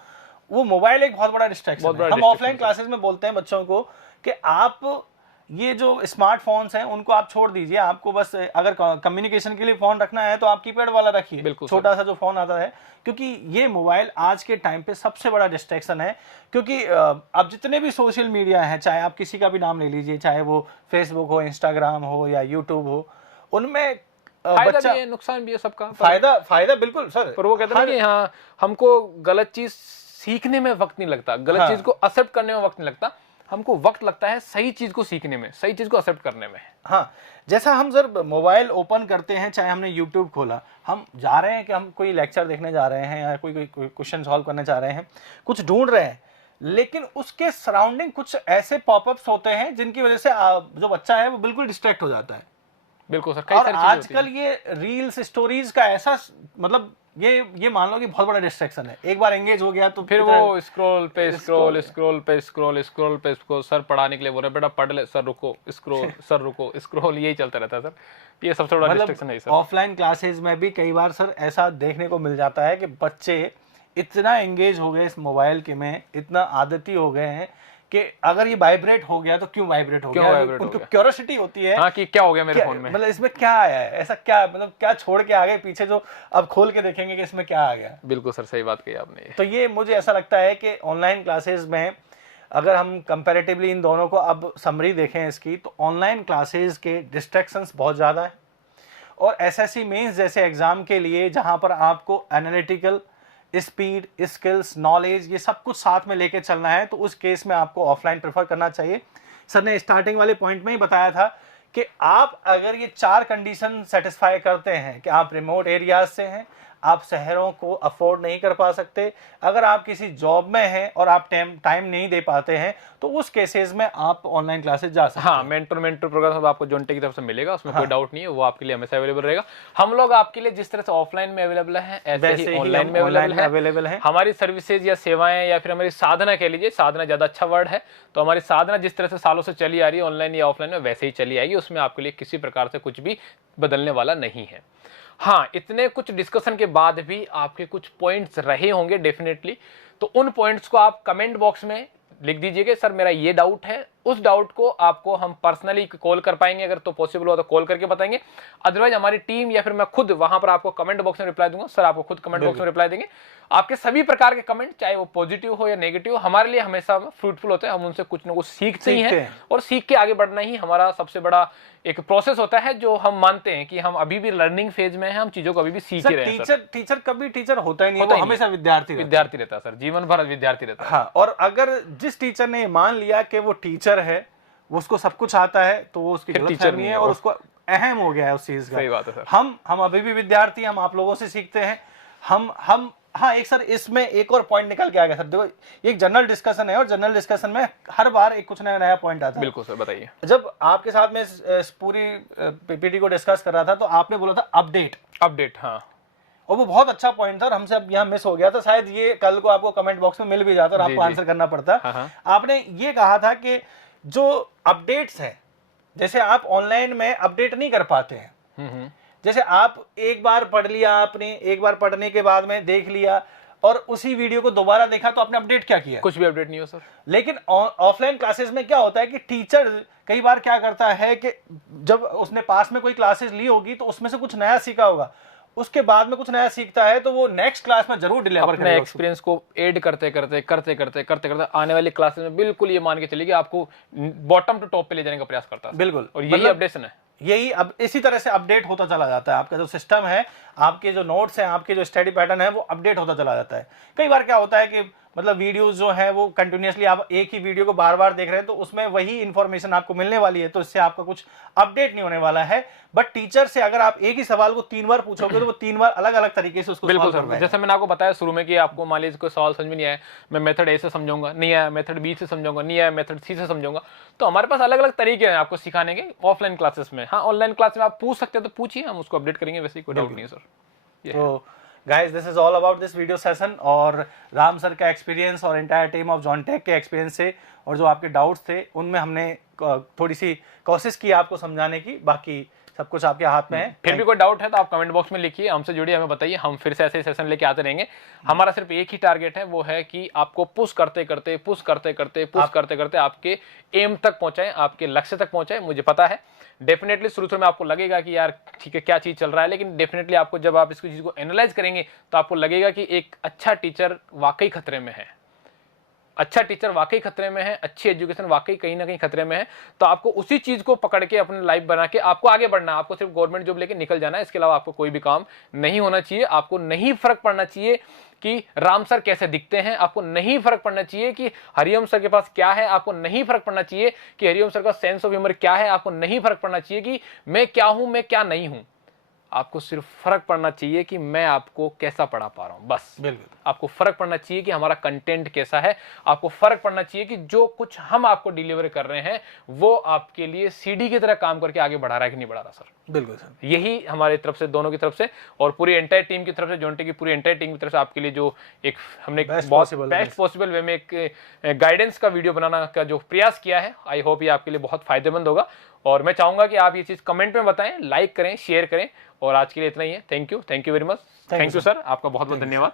वो मोबाइल एक बहुत बड़ा डिस्ट्रैक्शन है। हम ऑफलाइन क्लासेस में बोलते हैं बच्चों को कि आप ये जो स्मार्टफोन्स हैं उनको आप छोड़ दीजिए, आपको बस अगर कम्युनिकेशन के लिए फोन रखना है तो आप कीपैड वाला रखिए, छोटा सा जो फोन आता है, क्योंकि ये मोबाइल आज के टाइम पे सबसे बड़ा डिस्ट्रैक्शन है। क्योंकि अब जितने भी सोशल मीडिया हैं, चाहे आप किसी का भी नाम ले लीजिए, चाहे वो फेसबुक हो, इंस्टाग्राम हो या यूट्यूब हो, उनमें फायदा भी है, नुकसान भी है सबका। फायदा बिल्कुल सर। पर वो कहते हैं कि हाँ, हमको गलत चीज सीखने में वक्त नहीं लगता, गलत चीज को एक्सेप्ट करने में वक्त नहीं लगता, हमको वक्त लगता है सही चीज को सीखने में, सही चीज को एक्सेप्ट करने में। हाँ, जैसा हम सर मोबाइल ओपन करते हैं, चाहे हमने यूट्यूब खोला, हम जा रहे हैं कि हम कोई लेक्चर देखने जा रहे हैं या कोई क्वेश्चन सॉल्व करने जा रहे हैं, कुछ ढूंढ रहे हैं, लेकिन उसके सराउंडिंग कुछ ऐसे पॉपअप्स होते हैं जिनकी वजह से जो बच्चा है वो बिल्कुल डिस्ट्रैक्ट हो जाता है। बिल्कुल सर। और आजकल ये रील्स, स्टोरीज का ऐसा, मतलब ये मान लो कि बहुत बड़ा डिस्ट्रैक्शन है। एक बार एंगेज हो गया तो फिर वो स्क्रॉल पे स्क्रॉल, स्क्रॉल पे स्क्रॉल, स्क्रॉल पे स्क्रॉल। सर पढ़ाने के लिए बोल रहे बेटा पढ़ ले, सर रुको, स्क्रॉल, सर रुको, स्क्रॉल, यही चलता रहता है सर। ये सबसे बड़ा डिस्ट्रैक्शन है सर। ऑफलाइन क्लासेस में भी कई बार सर ऐसा देखने को मिल जाता है कि बच्चे इतना एंगेज हो गए इस मोबाइल के में, इतना आदती हो गए हैं कि अगर ये वाइब्रेट हो गया तो क्यों वाइब्रेट हो गया, उनको क्यूरियोसिटी होती है, हाँ, कि क्या हो गया मेरे फोन में, मतलब इसमें क्या आया है, ऐसा क्या, मतलब क्या छोड़ के आ गए पीछे जो अब खोल के देखेंगे कि इसमें क्या आ गया। बिल्कुल सर, सही बात कही आपने। तो ये मुझे ऐसा लगता है कि ऑनलाइन क्लासेस में अगर हम कंपैरेटिवली इन दोनों को अब समरी देखें इसकी, तो ऑनलाइन क्लासेस के डिस्ट्रैक्शंस बहुत ज़्यादा है। और एसएससी मेंस जैसे एग्जाम के लिए जहाँ पर आपको एनालिटिकल स्पीड, स्किल्स, नॉलेज, ये सब कुछ साथ में लेके चलना है, तो उस केस में आपको ऑफलाइन प्रेफर करना चाहिए। सर ने स्टार्टिंग वाले पॉइंट में ही बताया था कि आप अगर ये 4 कंडीशन सेटिस्फाई करते हैं कि आप रिमोट एरियाज से हैं, आप शहरों को अफोर्ड नहीं कर पा सकते, अगर आप किसी जॉब में हैं और आप टाइम नहीं दे पाते हैं, तो उस केसेस में आप ऑनलाइन क्लासेस जा सकते हैं। हाँ, मेंटर प्रोग्राम आपको जोनटेक की तरफ से मिलेगा, उसमें कोई डाउट नहीं है, वो आपके लिए हमेशा अवेलेबल रहेगा। हम लोग आपके लिए जिस तरह से ऑफलाइन में अवेलेबल है, ऐसे ही ऑनलाइन में अवेलेबल है। हमारी सर्विसेज या सेवाएं या फिर हमारी साधना कह लीजिए, साधना ज्यादा अच्छा वर्ड है, तो हमारी साधना जिस तरह से सालों से चली आ रही है ऑनलाइन या ऑफलाइन में, वैसे ही चली आएगी। उसमें आपके लिए किसी प्रकार से कुछ भी बदलने वाला नहीं है। हाँ, इतने कुछ डिस्कशन के बाद भी आपके कुछ पॉइंट्स रहे होंगे डेफिनेटली, तो उन पॉइंट्स को आप कमेंट बॉक्स में लिख दीजिएगा, सर मेरा ये डाउट है। उस डाउट को आपको हम पर्सनली कॉल कर पाएंगे, अगर तो पॉसिबल हो तो कॉल करके बताएंगे, अदरवाइज हमारी टीम या फिर मैं खुद वहां पर आपको कमेंट बॉक्स में रिप्लाई दूंगा। सर आपको खुद कमेंट बॉक्स में रिप्लाई देंगे। आपके सभी प्रकार के कमेंट, चाहे वो पॉजिटिव हो या नेगेटिव हो, हमारे लिए हमेशा फ्रूटफुल होते हैं। हम उनसे कुछ ना कुछ सीखते हैं और सीख के आगे बढ़ना ही हमारा सबसे बड़ा एक प्रोसेस होता है, जो हम मानते हैं कि हम अभी भी लर्निंग फेज में हैं, हम चीजों को अभी भी सीख रहे हैं। टीचर कभी टीचर होता ही नहीं है, वो हमेशा विद्यार्थी रहता है सर, जीवन भर विद्यार्थी रहता है। हाँ, और अगर जिस टीचर ने मान लिया कि वो टीचर है, वो उसको सब कुछ आता है, तो वो उसकी टीचर नहीं है और उसको अहम हो गया है उस चीज का। सही बात है सर। हम अभी भी विद्यार्थी, हम आप लोगों से सीखते हैं। हम हाँ, एक सर इसमें एक और पॉइंट निकल के आ गया सर। देखो, ये एक जनरल डिस्कशन है और जनरल डिस्कशन में हर बार एक कुछ नया पॉइंट आता है। बिल्कुल सर, बताइए। जब आपके साथ में इस पूरी पीपीटी को डिस्कस कर रहा था, तो आपने बोला था अपडेट। हाँ, और वो बहुत अच्छा पॉइंट था और हमसे अब यहाँ मिस हो गया था, शायद ये कल को आपको कमेंट बॉक्स में मिल भी जाता और आपको आंसर करना पड़ता। हाँ। आपने ये कहा था कि जो अपडेट्स हैं, जैसे आप ऑनलाइन में अपडेट नहीं कर पाते हैं, जैसे आप एक बार पढ़ लिया, आपने एक बार पढ़ने के बाद में देख लिया और उसी वीडियो को दोबारा देखा तो आपने अपडेट क्या किया? कुछ भी अपडेट नहीं हो सर। लेकिन ऑफलाइन क्लासेस में क्या होता है कि टीचर कई बार क्या करता है कि जब उसने पास में कोई क्लासेस ली होगी तो उसमें से कुछ नया सीखा होगा, उसके बाद में कुछ नया सीखता है तो वो नेक्स्ट क्लास में जरूर डिलीवर करेगा। एक्सपीरियंस को ऐड करते करते आने वाली क्लासेस में बिल्कुल ये मान के चलिए कि आपको बॉटम टू टॉप पे ले जाने का प्रयास करता है। बिल्कुल, और यही अपडेशन है, यही अब इसी तरह से अपडेट होता चला जाता है। आपका जो सिस्टम है, आपके जो नोट्स हैं, आपके जो स्टडी पैटर्न है, वो अपडेट होता चला जाता है। कई बार क्या होता है कि मतलब वीडियोस जो है वो कंटिन्यूअसली आप एक ही वीडियो को बार बार देख रहे हैं तो उसमें वही इंफॉर्मेशन आपको मिलने वाली है, तो इससे आपका कुछ अपडेट नहीं होने वाला है। बट टीचर से अगर आप एक ही सवाल को 3 बार पूछोगे तो वो 3 बार अलग अलग तरीके से उसको बिल्कुल सर। जैसे मैंने आपको बताया शुरू में कि आपको मान लीजिए कोई सवाल समझ में नहीं आया, मैं मेथड ए से समझाऊंगा, नहीं आया मेथड बी से समझाऊंगा, नहीं आया मेथड सी से समझाऊंगा, तो हमारे पास अलग अलग तरीके हैं आपको सिखाने के ऑफलाइन क्लासेस में। हाँ, ऑनलाइन क्लास में आप पूछ सकते हैं तो पूछिए, हम उसको अपडेट करेंगे, वैसे कोई डाउट नहीं है सर। तो guys, this is all about this video session, और राम सर का एक्सपीरियंस और एंटायर टीम ऑफ जॉनटेक के एक्सपीरियंस से और जो आपके डाउट्स थे उनमें हमने थोड़ी सी कोशिश की आपको समझाने की। बाकी सब कुछ आपके हाथ में है। फिर भी कोई डाउट है तो आप कमेंट बॉक्स में लिखिए, हमसे जुड़िए, हमें बताइए, हम फिर से ऐसे सेशन लेके आते रहेंगे। हमारा सिर्फ एक ही टारगेट है, वो है कि आपको पुश करते करते आपके एम तक पहुंचाएं, आपके लक्ष्य तक पहुंचाएं। मुझे पता है डेफिनेटली शुरू में आपको लगेगा कि यार ठीक है क्या चीज चल रहा है, लेकिन डेफिनेटली आपको जब आप इसको चीज को एनालाइज करेंगे तो आपको लगेगा कि एक अच्छा टीचर वाकई खतरे में है, अच्छा टीचर वाकई खतरे में है, अच्छी एजुकेशन वाकई कहीं ना कहीं खतरे में है। तो आपको उसी चीज को पकड़ के अपनी लाइफ बना के आपको आगे बढ़ना है। आपको सिर्फ गवर्नमेंट जॉब लेके निकल जाना है, इसके अलावा आपको कोई भी काम नहीं होना चाहिए। आपको नहीं फर्क पड़ना चाहिए कि राम सर कैसे दिखते हैं, आपको नहीं फर्क पड़ना चाहिए कि हरिओम सर के पास क्या है, आपको नहीं फर्क पड़ना चाहिए कि हरिओम सर का सेंस ऑफ ह्यूमर क्या है, आपको नहीं फर्क पड़ना चाहिए कि मैं क्या हूं, मैं क्या नहीं हूं। आपको सिर्फ फर्क पड़ना चाहिए कि मैं आपको कैसा पढ़ा पा रहा हूं, बस। बिल्कुल, आपको फर्क पड़ना चाहिए कि हमारा कंटेंट कैसा है, आपको फर्क पड़ना चाहिए कि जो कुछ हम आपको डिलीवर कर रहे हैं वो आपके लिए सीडी की तरह काम करके आगे बढ़ा रहा है कि नहीं बढ़ा रहा सर। बिल्कुल सर, यही हमारी तरफ से, दोनों की तरफ से और पूरी एंटायर टीम की तरफ से, जॉनटेक की पूरी एंटायर टीम की तरफ से आपके लिए जो एक हमने बेस्ट पॉसिबल वे में एक गाइडेंस का वीडियो बनाना का जो प्रयास किया है, आई होप ये आपके लिए बहुत फायदेमंद होगा। और मैं चाहूंगा कि आप ये चीज कमेंट में बताएं, लाइक करें, शेयर करें। और आज के लिए इतना ही है। Thank you very much. Thank you sir, आपका बहुत बहुत धन्यवाद।